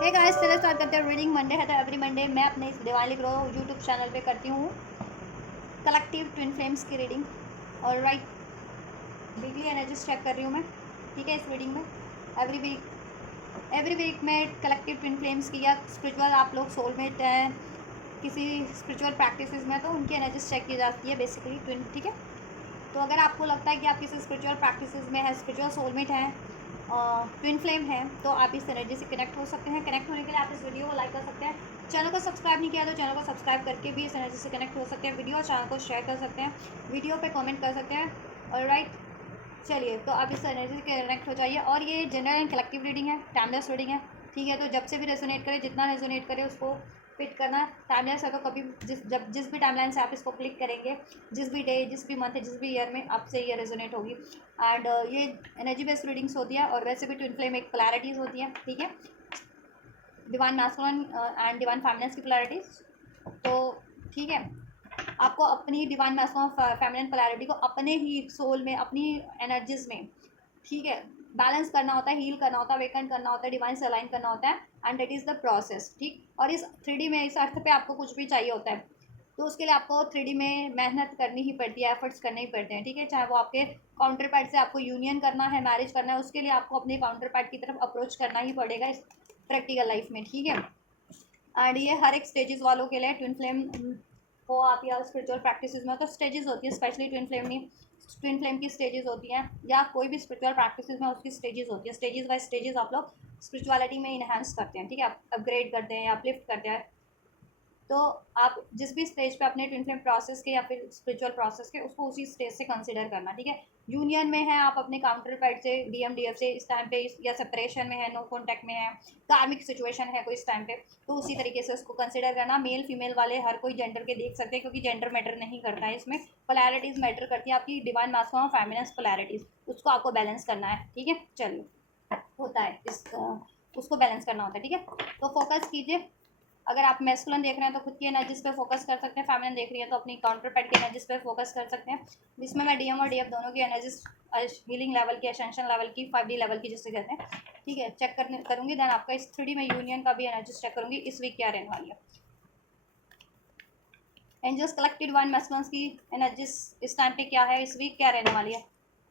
Hey guys, चलिए start करते हैं। रीडिंग मंडे है तो एवरी मंडे मैं अपने इस दिवाली ग्रो यूट्यूब चैनल पे करती हूँ कलेक्टिव ट्विन फ्लेम्स की रीडिंग। और राइट, वीकली एनर्जीज चेक कर रही हूँ मैं, ठीक है। इस रीडिंग में एवरी वीक में कलेक्टिव ट्विन फ्लेम्स की या स्पिरिचुअल आप लोग सोलमेट हैं किसी स्पिरिचुअल प्रैक्टिसेस में, तो उनकी एनर्जीज चेक की जाती है बेसिकली ट्विन, ठीक है। तो अगर आपको लगता है कि आप किसी स्पिरिचुअल प्रैक्टिसेस में है, स्पिरिचुअल सोलमेट हैं, ट्विन फ्लेम है, तो आप इस एनर्जी से कनेक्ट हो सकते हैं। कनेक्ट होने के लिए आप इस वीडियो को लाइक कर सकते हैं। चैनल को सब्सक्राइब नहीं किया तो चैनल को सब्सक्राइब करके भी इस एनर्जी से कनेक्ट हो सकते हैं। वीडियो और चैनल को शेयर कर सकते हैं, वीडियो पे कमेंट कर सकते हैं। और राइट, चलिए तो आप इस एनर्जी से कनेक्ट हो जाइए। और ये जनरल एंड कलेक्टिव रीडिंग है, टाइमलेस रीडिंग है, ठीक है। तो जब से भी रेजोनेट करे, जितना रेजोनेट करे उसको फिट करना। टाइमलेस है तो कभी जिस भी टाइमलाइन से आप इसको क्लिक करेंगे, जिस भी डे, जिस भी मंथ, जिस भी ईयर में आपसे ये रेजोनेट होगी। एंड ये एनर्जी बेस्ड रीडिंग्स होती है। और वैसे भी ट्विन फ्लेम एक पोलैरिटीज़ होती है, ठीक है। Divine masculine and divine feminine की पोलैरिटीज़, तो ठीक है। आपको अपनी डिवाइन मैस्कुलिन फेमिनिन पोलैरिटी को अपने ही सोल में, अपनी एनर्जीज में, ठीक है, बैलेंस करना होता है, हील करना होता है, वेकन करना होता है, डिवाइन से अलाइन करना होता है। And that is the process, ठीक। और इस 3D में, इस अर्थ पे आपको कुछ भी चाहिए होता है तो उसके लिए आपको 3D में मेहनत करनी ही पड़ती है, एफर्ट्स करने ही पड़ते हैं, ठीक है। चाहे वो आपके काउंटर पार्ट से आपको यूनियन करना है, मैरिज करना है, उसके लिए आपको अपने काउंटर पार्ट की तरफ अप्रोच करना ही पड़ेगा इस प्रैक्टिकल लाइफ में, ठीक है। एंड ये हर एक स्टेजेस वालों के लिए, ट्विन फ्लेम हो आप या स्पिरिचुअल प्रैक्टिसेस में, तो स्टेजेस होती है। स्पेशली ट्विन फ्लेम की स्टेजेस होती हैं, या कोई भी स्पिरिचुअल प्रैक्टिसेस में उसकी स्टेजेस होती है। स्टेजेस बाय स्टेजेस आप लोग स्पिरिचुअलिटी में इन्हांस करते हैं, ठीक है। आप अपग्रेड करते हैं या अपलिफ्ट करते हैं। तो आप जिस भी स्टेज पे अपने ट्विन फ्लेम प्रोसेस के या फिर स्पिरिचुअल प्रोसेस के, उसको उसी स्टेज से कंसिडर करना, ठीक है। यूनियन में है आप अपने काउंटर पार्ट से, DMDF से इस टाइम पे, या सेपरेशन में है, नो कॉन्टैक्ट में है, कार्मिक सिचुएशन है कोई इस टाइम पे, तो उसी तरीके से उसको कंसिडर करना। मेल फीमेल वाले हर कोई जेंडर के देख सकते हैं, क्योंकि जेंडर मैटर नहीं करता है इसमें, पोलैरिटीज़ मैटर करती है। आपकी डिवाइन मास्कुलिन और फेमिनिन पोलैरिटीज़, उसको आपको बैलेंस करना है, ठीक है। चलिए, होता है उसको बैलेंस करना होता है, ठीक है। तो फोकस कीजिए। अगर आप मैस्कुलिन देख रहे हैं तो खुद की एनर्जीज पे फोकस कर सकते हैं, फेमिनिन देख रही है तो अपनी काउंटर पार्ट की एनर्जीज पे फोकस कर सकते हैं। जिसमें मैं DM और DF दोनों की एनर्जीज, हीलिंग लेवल की, असेंशन लेवल की, 5D लेवल की जिससे कहते हैं, ठीक है, चेक करूंगी। देन आपका इस 3D में यूनियन का भी एनर्जीज चेक करूंगी, इस वीक क्या रहने वाली है। एंजल्स कलेक्टेड डिवाइन मैस्कुलिन की एनर्जीज इस टाइम पे क्या है, इस वीक क्या रहने वाली है,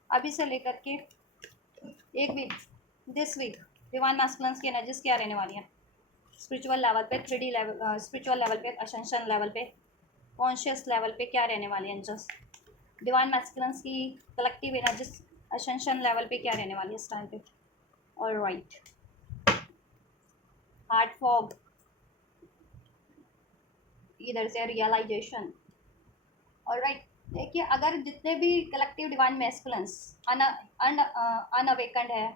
अभी से लेकर के एक week, this week divine masculine की एनर्जीज क्या रहने वाली है। स्पिरिचुअल लेवल पे, 3D लेवल, स्पिरिचुअल लेवल पे, असेंशन लेवल पे, कॉन्शियस लेवल पे क्या रहने वाली है एंजल्स। डिवाइन मैस्कुलिन की कलेक्टिव एनर्जीज असेंशन लेवल पे क्या रहने वाली है इस टाइम पे। और राइट, हार्ट फॉग, इधर से रियलाइजेशन। और राइट, देखिए, अगर जितने भी कलेक्टिव डिवाइन मैस्कुलिन्स अनअवेकन्ड है,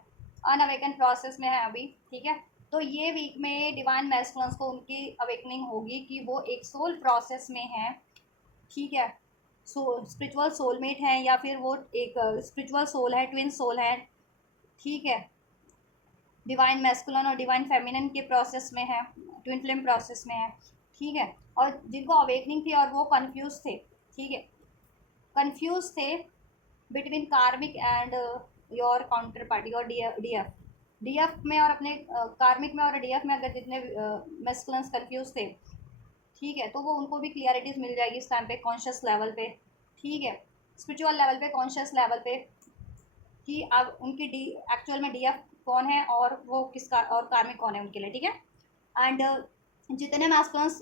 अनअवेकन प्रोसेस में है अभी, ठीक है, तो ये वीक में डिवाइन मैस्कुलिन्स को उनकी अवेकनिंग होगी कि वो एक सोल प्रोसेस में है, ठीक है। स्पिरिचुअल सोलमेट है, या फिर वो एक स्पिरिचुअल सोल है, ट्विन सोल है, ठीक है। डिवाइन मैस्कुलिन और डिवाइन फेमिनिन के प्रोसेस में है, ट्विन फ्लेम प्रोसेस में है, ठीक है। और जिनको अवेकनिंग थी और वो कंफ्यूज थे, ठीक है, कंफ्यूज थे बिटवीन कार्मिक एंड योर काउंटर पार्टी और DF में, और अपने कार्मिक में और DF में अगर जितने मैस्कुलिन्स कंफ्यूज थे, ठीक है, तो वो उनको भी क्लियरिटीज मिल जाएगी इस टाइम पे, कॉन्शियस लेवल पे, ठीक है, स्पिरिचुअल लेवल पे, कॉन्शियस लेवल पे, कि अब उनकी एक्चुअल में DF कौन है और वो किसका, और कार्मिक कौन है उनके लिए, ठीक है। एंड जितने मैस्कुलिन्स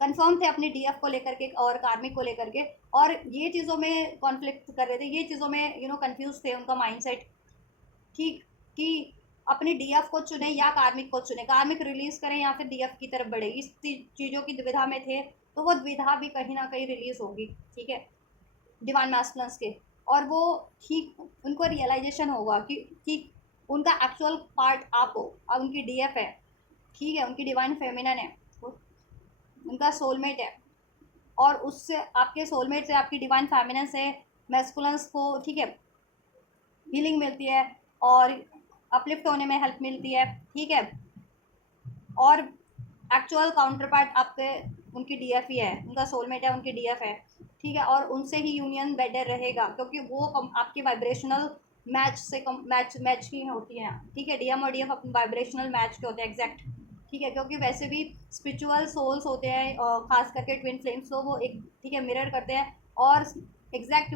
कंफर्म थे अपनी DF को लेकर के और कार्मिक को लेकर के, और ये चीज़ों में कॉन्फ्लिक्ट कर रहे थे, ये चीज़ों में कंफ्यूज थे, उनका माइंडसेट, ठीक, कि अपने DF को चुने या कार्मिक को चुने, कार्मिक रिलीज करें या फिर DF की तरफ बढ़े, इस चीज़ों की दुविधा में थे। तो वो दुविधा भी कहीं ना कहीं रिलीज होगी, ठीक है, डिवाइन मैस्कुलिन्स के। और वो ठीक उनको रियलाइजेशन होगा कि उनका एक्चुअल पार्ट आप हो, अब उनकी DF है, ठीक है, उनकी डिवाइन फेमिनिन है, उनका सोलमेट है, और उससे, आपके सोलमेट से, आपकी डिवाइन फेमिनिन से मैस्कुलिन्स को, ठीक है, हीलिंग मिलती है और अपलिफ्ट होने में हेल्प मिलती है, ठीक है। और एक्चुअल काउंटर पार्ट आपके, उनकी DF ही है, उनका सोलमेट है, उनकी DF है, ठीक है। और उनसे ही यूनियन बेटर रहेगा, क्योंकि वो आपकी वाइब्रेशनल मैच से कम मैच की होती हैं, ठीक है। डीएम और डीएफ अपने वाइब्रेशनल मैच के होते हैं एग्जैक्ट, ठीक है। क्योंकि वैसे भी स्पिरिचुअल सोल्स होते हैं खास करके ट्विन फ्लेम्स, तो वो एक, ठीक है, मिरर करते हैं और एग्जैक्ट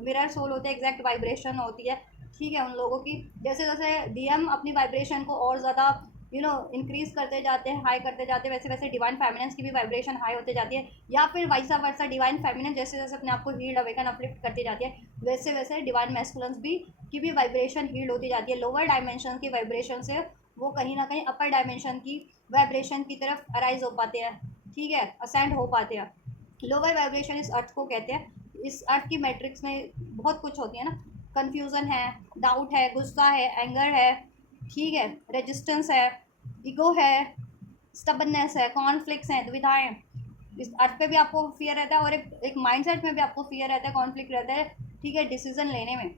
मिरर सोल होते हैं, एग्जैक्ट वाइब्रेशन होती है, ठीक है, उन लोगों की। जैसे जैसे डीएम अपनी वाइब्रेशन को और ज़्यादा इंक्रीज करते जाते हैं, हाई करते जाते हैं, वैसे वैसे डिवाइन फेमिनेंस की भी वाइब्रेशन हाई होते जाती है, या फिर वाइसा वर्सा डिवाइन फेमिनेंस जैसे जैसे अपने आप को हील्ड अवेकन अपलिफ्ट करती जाती है, वैसे वैसे डिवाइन मैस्कुलेंस भी की भी वाइब्रेशन हील्ड होती जाती है। लोअर डायमेंशन की वाइब्रेशन से वो कहीं ना कहीं अपर डायमेंशन की वाइब्रेशन की तरफ अराइज हो पाते हैं, ठीक है, असेंड हो पाते हैं। लोअर वाइब्रेशन इस अर्थ को कहते हैं। इस अर्थ की मैट्रिक्स में बहुत कुछ होती है ना, कन्फ्यूज़न है, डाउट है, गुस्सा है, एंगर है, ठीक है, रेजिस्टेंस है, ईगो है, स्टबननेस है, कॉन्फ्लिक्ट्स हैं, दुविधाएं। इस अर्थ पे भी आपको फियर रहता है और एक माइंडसेट में भी आपको फियर रहता है, कॉन्फ्लिक्ट रहता है, ठीक है, डिसीजन लेने में,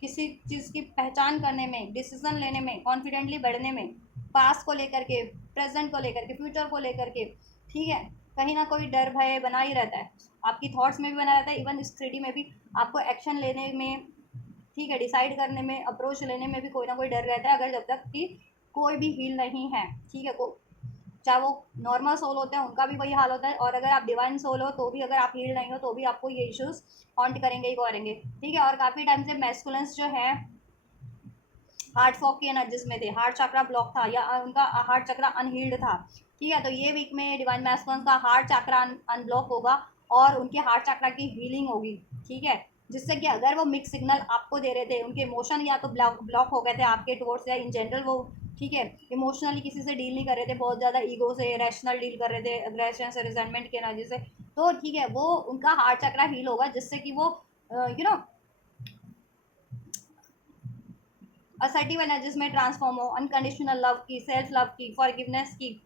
किसी चीज़ की पहचान करने में, डिसीजन लेने में, कॉन्फिडेंटली बढ़ने में, पास्ट को लेकर के, प्रेजेंट को लेकर के, फ्यूचर को लेकर के, ठीक है, कहीं ना कोई डर भय बना ही रहता है, आपकी थॉट्स में भी बना रहता है, इवन इस 3D में भी आपको एक्शन लेने में, ठीक है, डिसाइड करने में, अप्रोच लेने में भी कोई ना कोई डर रहता है, अगर जब तक कि कोई भी हील नहीं है, ठीक है। को चाहे वो नॉर्मल सोल होते हैं उनका भी वही हाल होता है, और अगर आप डिवाइन सोल हो तो भी, अगर आप हील नहीं हो तो भी आपको ये इश्यूज हॉन्ट करेंगे ही करेंगे, ठीक है। और काफ़ी टाइम से मैस्कुलेंस जो है हार्ट फॉक की एनर्जीज में थे, हार्ट चक्रा ब्लॉक था या उनका हार्ट चक्रा अनहील्ड था, ठीक है। तो ये वीक में डिवाइन मैस्कुलेंस का हार्ट चक्रा अनब्लॉक होगा और उनके हार्ट चक्रा की हीलिंग होगी, ठीक है। जिससे कि अगर वो मिक्स सिग्नल आपको दे रहे थे, उनके इमोशन या तो ब्लॉक हो गए थे आपके टुवर्ड्स, या इन जनरल वो, ठीक है, इमोशनली किसी से डील नहीं कर रहे थे, बहुत ज़्यादा ईगो से, रैशनल डील कर रहे थे, अग्रेशन से, रिजेंटमेंट की एनर्जी से, तो ठीक है, वो उनका हार्ट चक्रा हील होगा, जिससे कि वो असर्टिव एनर्जीज में ट्रांसफॉर्म हो, अनकंडीशनल लव की, सेल्फ लव की, फॉरगिवनेस की,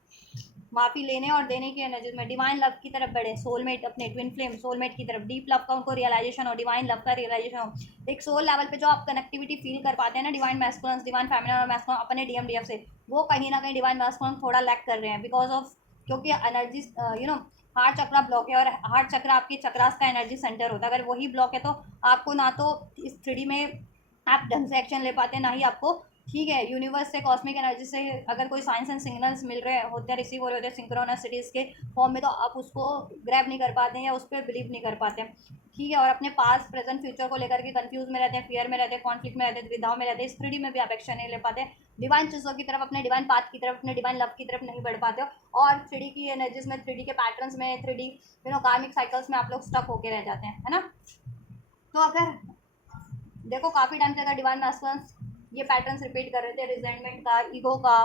माफी लेने और देने की एनर्जीज में डिवाइन लव की तरफ बढ़े, सोलमेट अपने ट्विन फ्लेम सोलमेट की तरफ, डीप लव का उनको रियलाइजेशन हो, डिवाइन लव का रियलाइजेशन हो, एक सोल लेवल पे जो आप कनेक्टिविटी फील कर पाते हैं ना, डिवाइन मैस्कुलेंस, डिवाइन फेमिनिन और मैस्कुलिन अपने डीएमडीएफ से, वो कहीं ना कहीं डिवाइन मैस्कुलिन थोड़ा लैक कर रहे हैं, बिकॉज ऑफ, क्योंकि एनर्जी हार्ट चक्रा ब्लॉक है, और हार्ट चक्रा आपकी चक्रास का एनर्जी सेंटर होता है, अगर वही ब्लॉक है तो आपको ना तो इस 3D में आप ढंग से एक्शन ले पाते हैं, ना ही आपको, ठीक है, यूनिवर्स से, कॉस्मिक एनर्जी से अगर कोई साइंस एंड सिग्नल्स मिल रहे होते हैं, रिसीव हो रहे होते हैं सिंक्रोनिसिटीज के फॉर्म में, तो आप उसको ग्रैब नहीं कर पाते हैं या उस पर बिलीव नहीं कर पाते हैं, ठीक है। और अपने पास प्रेजेंट फ्यूचर को लेकर के कंफ्यूज में रहते हैं, फियर में रहते हैं, कॉन्फ्लिक्ट में रहते हैं, दुविधाओं में रहते हैं, इस 3D में भी आप एक्शन नहीं ले पाते, डिवाइन चीज़ों की तरफ, अपने डिवाइन पाथ की तरफ, अपने डिवाइन लव की तरफ नहीं बढ़ पाते हो, और 3D की एनर्जीज में, 3D के पैटर्न्स में, 3D कार्मिक साइकिल्स में आप लोग स्टक होके रह जाते हैं, है ना। तो अगर देखो काफ़ी टाइम से अगर डिवाइन मैस्कुलिन्स ये पैटर्न्स रिपीट कर रहे थे, रिजेंटमेंट का, ईगो का,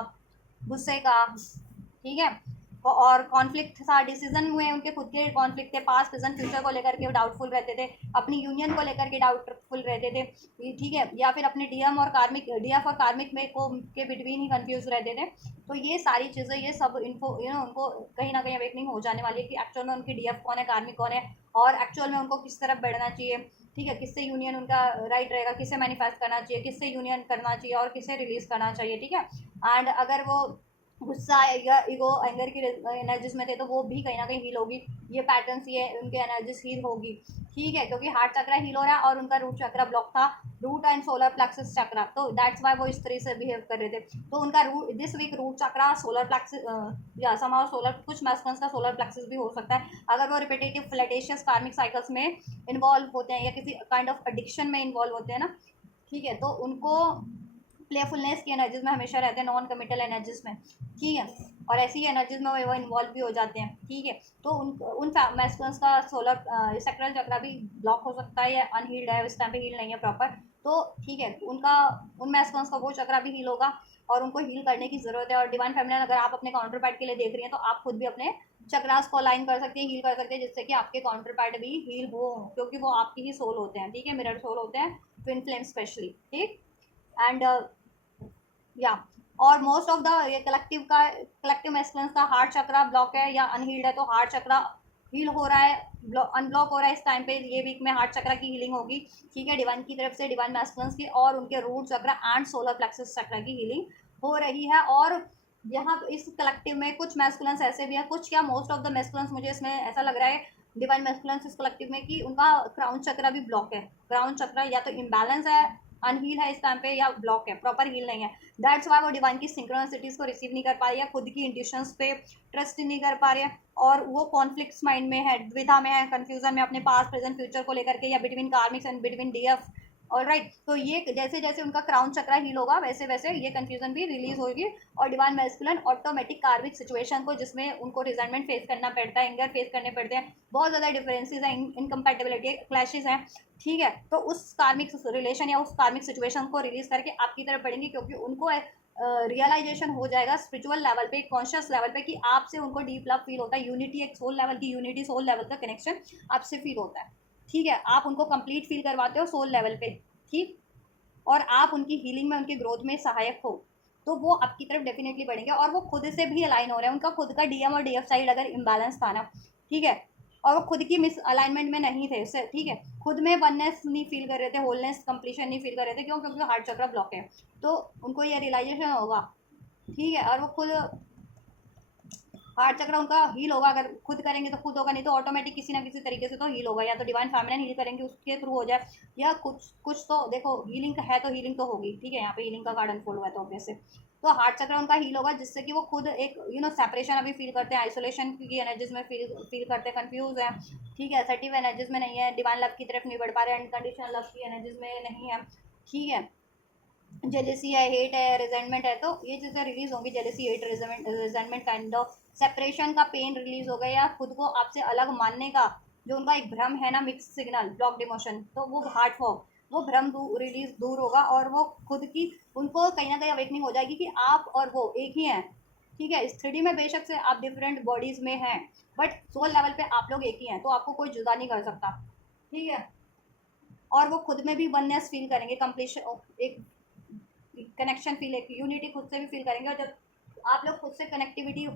गुस्से का, ठीक है, और कॉन्फ्लिक्ट था, डिसीजन हुए उनके खुद के कॉन्फ्लिक्ट थे, पास्ट प्रेजेंट फ्यूचर को लेकर के डाउटफुल रहते थे, अपनी यूनियन को लेकर के डाउटफुल रहते थे, ठीक है, या फिर अपने डीएम और कार्मिक, डीएफ और कार्मिक में को के बिटवीन ही कंफ्यूज रहते थे। तो ये सारी चीज़ें, ये सब इन्फो उनको कहीं ना कहीं अवेकनिंग हो जाने वाली है कि एक्चुअल में उनकी डीएफ कौन है, कार्मिक कौन है, और एक्चुअल में उनको किस तरफ बढ़ना चाहिए, ठीक है, किससे यूनियन उनका राइट रहेगा, किससे मैनिफेस्ट करना चाहिए, किससे यूनियन करना चाहिए और किससे रिलीज करना चाहिए, ठीक है। एंड अगर वो गुस्सा या ईगो एंगर की एनर्जीज में थे तो वो भी कहीं ना कहीं हील होगी, ये पैटर्न्स, ये उनके एनर्जीज हील होगी, ठीक है, क्योंकि हार्ट चक्रा हील हो रहा है और उनका रूट चक्रा ब्लॉक था, रूट एंड सोलर प्लेक्सस चक्रा, तो दैट्स वाई वो इस तरह से बिहेव कर रहे थे। तो उनका root this week root chakra, solar plexus या समाउ सोलर, कुछ मैस्कुलिन्स का सोलर प्लेक्सस भी हो सकता है, अगर वो रिपीटेटिव फ्लैटेशियस कार्मिक साइकिल्स में इन्वॉल्व होते हैं या किसी काइंड ऑफ एडिक्शन में इन्वॉल्व होते हैं ना, ठीक है, तो उनको प्लेफुलनेस की एनर्जीज में हमेशा रहते हैं, नॉन कमिटल एनर्जीज में, ठीक है, और ऐसी एनर्जीज में वो इन्वॉल्व भी हो जाते हैं, ठीक है। तो उन मैस्कुलिन्स का सोलर सेक्टरल चक्रा भी ब्लॉक हो सकता है या अनहील्ड है, इस टाइम पे हील नहीं है प्रॉपर, तो ठीक है, उनका उन मैस्कुलिन्स का वो चक्रा भी हील होगा और उनको हील करने की जरूरत है। और डिवाइन फेमिनिन अगर आप अपने काउंटर पार्ट के लिए देख रही हैं तो आप खुद भी अपने चक्रास को अलाइन कर सकते हैं, हील कर सकते हैं, जिससे कि आपके काउंटर पार्ट भी हील हो, क्योंकि वो आपकी ही सोल होते हैं, ठीक है, मिरर सोल होते हैं, ट्विन फ्लेम स्पेशली, ठीक। एंड या और मोस्ट ऑफ द ये कलेक्टिव मैस्कुलिन्स का हार्ट चक्रा ब्लॉक है या अनहील्ड है, तो हार्ट चक्रा हील हो रहा है, अनब्लॉक हो रहा है इस टाइम पे, ये वीक में हार्ट चक्रा की हीलिंग होगी, ठीक है, डिवाइन की तरफ से, डिवाइन मैस्कुलिन्स की, और उनके root chakra and solar plexus chakra की हीलिंग हो रही है। और यहाँ इस कलेक्टिव में कुछ मैस्कुलिन्स ऐसे भी हैं, कुछ क्या मोस्ट ऑफ द मैस्कुलिन्स मुझे इसमें ऐसा लग रहा है डिवाइन मैस्कुलिन इस कलेक्टिव में कि उनका क्राउन चक्र भी ब्लॉक है, क्राउन चक्र या तो इम्बैलेंस है, अनहील है इस टाइम पे, या ब्लॉक है, प्रॉपर हील नहीं है। दैट्स वाई वो डिवाइन की सिंक्रोनिसिटीज को रिसीव नहीं कर पा रही है, खुद की इंट्यूशंस पे ट्रस्ट नहीं कर पा रहे हैं, और वो कॉन्फ्लिक्ट्स माइंड में है, द्विधा में है, कंफ्यूजन में अपने पास प्रेजेंट फ्यूचर को लेकर के, या between karmics and between DF. All right, तो ये जैसे जैसे उनका क्राउन चक्र हील होगा वैसे वैसे ये कंफ्यूजन भी रिलीज होगी, और डिवाइन मैस्कुलिन ऑटोमेटिक कार्मिक सिचुएशन को जिसमें उनको रिजल्टमेंट फेस करना पड़ता है, एंगर फेस करने पड़ते हैं, बहुत ज़्यादा डिफरेंसेस हैं, इनकम्पैटिबिलिटी क्लैशेज हैं, ठीक है, तो उस कार्मिक रिलेशन या उस कार्मिक सिचुएशन को रिलीज करके आपकी तरफ बढ़ेंगे, क्योंकि उनको रियलाइजेशन हो जाएगा स्पिरिचुअल लेवल पे, कॉन्शियस लेवल पे, कि आपसे उनको डीप लव फील होता है, यूनिटी, एक सोल लेवल की यूनिटी, सोल लेवल का कनेक्शन आपसे फील होता है, ठीक है, आप उनको कंप्लीट फील करवाते हो सोल लेवल पे, ठीक, और आप उनकी हीलिंग में, उनकी ग्रोथ में सहायक हो, तो वो आपकी तरफ डेफिनेटली बढ़ेंगे, और वो खुद से भी अलाइन हो रहे हैं, उनका खुद का डीएम और डीएफ साइड अगर इम्बैलेंस था ना, ठीक है, और वो खुद की मिस अलाइनमेंट में नहीं थे उससे, ठीक है, खुद में वननेस नहीं फील कर रहे थे, होलनेस कंप्लीशन नहीं फील कर रहे थे, क्यों, क्योंकि हार्ट चक्र ब्लॉक है, तो उनको ये रियलाइजेशन होगा, ठीक है, और वो खुद हार्ट चक्र उनका हील होगा, अगर खुद करेंगे तो खुद होगा, नहीं तो ऑटोमेटिक किसी ना किसी तरीके से तो हील होगा, या तो डिवाइन फेमिनिन हील करेंगे उसके थ्रू हो जाए, या कुछ कुछ तो देखो हीलिंग है तो हीलिंग तो होगी, ठीक है, यहाँ पे हीलिंग का कार्ड अनफोल्ड हुआ है तो ऑब्वियस से, तो हार्ट चक्र उनका हील होगा, जिससे कि वो खुद एक सेपरेशन अभी फील करते हैं, आइसोलेशन की एनर्जीज में फील करते हैं, कंफ्यूज है, ठीक है, असर्टिव एनर्जीज में नहीं है, डिवाइन लव की तरफ नहीं बढ़ पा रहे, अनकंडीशनल लव की एनर्जीज में नहीं है, ठीक है, जेलेसी है, हेट है, रिजेंटमेंट है, तो ये चीज़ें रिलीज होंगी, jealousy, hate, resentment, kind of separation का पेन रिलीज हो गया, या खुद को आपसे अलग मानने का जो उनका एक भ्रम है ना, मिक्स सिग्नल, ब्लॉक्ड इमोशन, तो वो हार्ट फॉग, वो भ्रम रिलीज दूर होगा, और वो खुद की उनको कहीं ना कहीं अवेकनिंग हो जाएगी कि आप और वो एक ही हैं, ठीक है, इस 3D में बेशक से आप डिफरेंट बॉडीज में हैं, बट सोल लेवल पे आप लोग एक ही हैं, तो आपको कोई जुदा नहीं कर सकता, ठीक है, और वो खुद में भी वननेस फील करेंगे, कंप्लीशन, एक कनेक्शन फील, एक यूनिटी खुद से भी फील करेंगे, और जब आप लोग खुद से कनेक्टिविटी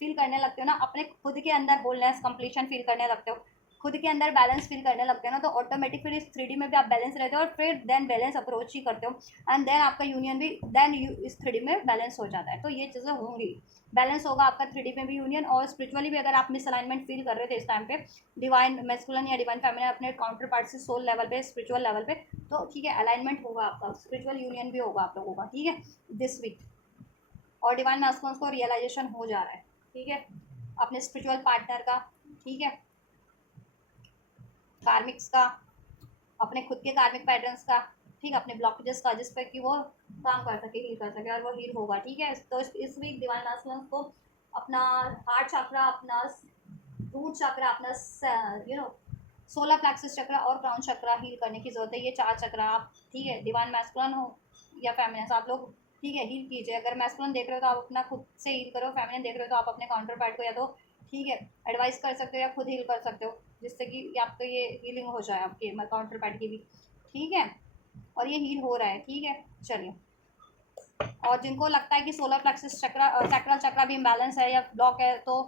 फील करने लगते हो ना, अपने खुद के अंदर होलनेस कंप्लीशन फील करने लगते हो, खुद के अंदर बैलेंस फील करने लगते हो ना, तो ऑटोमेटिक फिर इस 3D में भी आप बैलेंस रहते हो, और फिर देन बैलेंस अप्रोच ही करते हो, एंड देन आपका यूनियन भी देन इस 3D में बैलेंस हो जाता है, तो ये चीज़ें होंगी, बैलेंस होगा आपका 3D में भी यूनियन, और स्पिरिचुअली भी अगर आप मिसअलाइनमेंट फील कर रहे थे इस टाइम पे, डिवाइन मैस्कुलिन या डिवाइन फेमिनिन अपने काउंटर पार्ट से सोल लेवल पे, स्पिरिचुअल लेवल पे, तो ठीक है, अलाइनमेंट होगा आपका, स्पिरिचुअल यूनियन भी होगा आप लोगों का, ठीक है, दिस वीक, और डिवाइन मैस्कुलिन को रियलाइजेशन हो जा रहा है, ठीक है, अपने स्पिरिचुअल पार्टनर का, ठीक है, कार्मिक्स का, अपने खुद के कार्मिक पैटर्न्स का, ठीक है, अपने ब्लॉकेजेस का, जिस पर कि वो काम कर सके, हील कर सके, और वो हील होगा, ठीक है, तो इस वीक डिवाइन मैस्कुलिन को अपना हार्ट चक्र, अपना रूट चक्र, अपना सोलर प्लेक्सस चक्र और क्राउन चक्र हील करने की जरूरत है, ये 4 चक्र आप, ठीक है, डिवाइन मैस्कुलिन हो या फेमिनिन, आप लोग, ठीक है, हील कीजिए, अगर मैस्कुलिन देख रहे हो तो आप अपना खुद से हील करो, फेमिनिन देख रहे हो तो आप अपने काउंटर पार्ट को या तो, ठीक है, एडवाइस कर सकते हो या खुद हील कर सकते हो, जिससे कि आपको ये हीलिंग हो जाए आपके काउंटर पार्ट की भी, ठीक है, और ये हील हो रहा है, ठीक है, चलिए, और जिनको लगता है कि सोलर प्लेक्सस चक्र, सैक्रल चक्र भी इम्बैलेंस है या ब्लॉक है, तो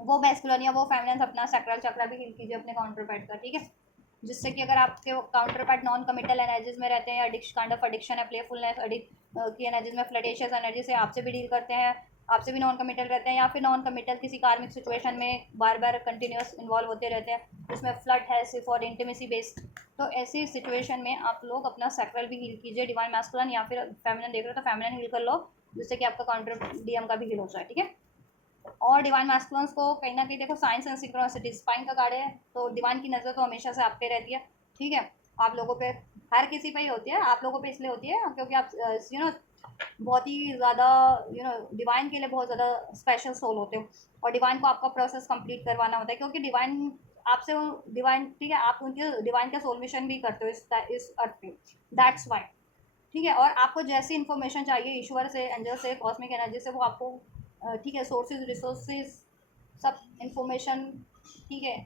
वो मैस्कुलिन या वो फेमिनिन अपना सैक्रल चक्र भी हील कीजिए अपने काउंटर पार्ट का, ठीक है, जिससे कि अगर आपके counter part non committal energies में रहते हैं, या काइंड ऑफ एडिक्शन है, प्लेफुलनेस की एनर्जीज में, फ्लटेशियस एनर्जी से आपसे भी डील करते हैं, आपसे भी नॉन कमिटल रहते हैं, या फिर नॉन कमिटल किसी कार्मिक सिचुएशन में बार बार कंटिन्यूस इन्वॉल्व होते रहते हैं, उसमें फ्लट है सिर्फ और इंटीमेसी बेस्ड, तो ऐसी सिचुएशन में आप लोग अपना सैक्रल भी हील कीजिए, डिवाइन मैस्कुलिन या फिर फेमिनिन देख रहे हो तो फेमिनिन हील कर लो, जिससे कि आपका काउंटर डीएम का भी हील हो जाए, ठीक है, और डिवाइन मैस्कुलिन्स को कहीं ना कहीं देखो, साइंस एंड सिंक्रोनिसिटी स्पाइन का कार्ड है, तो डिवाइन की नज़र तो हमेशा से आप पे रहती है, ठीक है, आप लोगों पे, हर किसी पे ही होती है, आप लोगों पे इसलिए होती है क्योंकि आप बहुत ही ज़्यादा डिवाइन के लिए बहुत ज़्यादा स्पेशल सोल होते हो, और डिवाइन को आपका प्रोसेस कंप्लीट करवाना होता है, क्योंकि डिवाइन आपसे डिवाइन, ठीक है, आप उनके डिवाइन का सोल मिशन भी करते हो इस अर्थ पे, दैट्स वाई, ठीक है, और आपको जैसी इन्फॉर्मेशन चाहिए ईश्वर से, एंजल से, कॉस्मिक एनर्जी से, वो आपको ठीक है, सोर्सेज, रिसोर्सेज, सब इंफॉर्मेशन, ठीक है,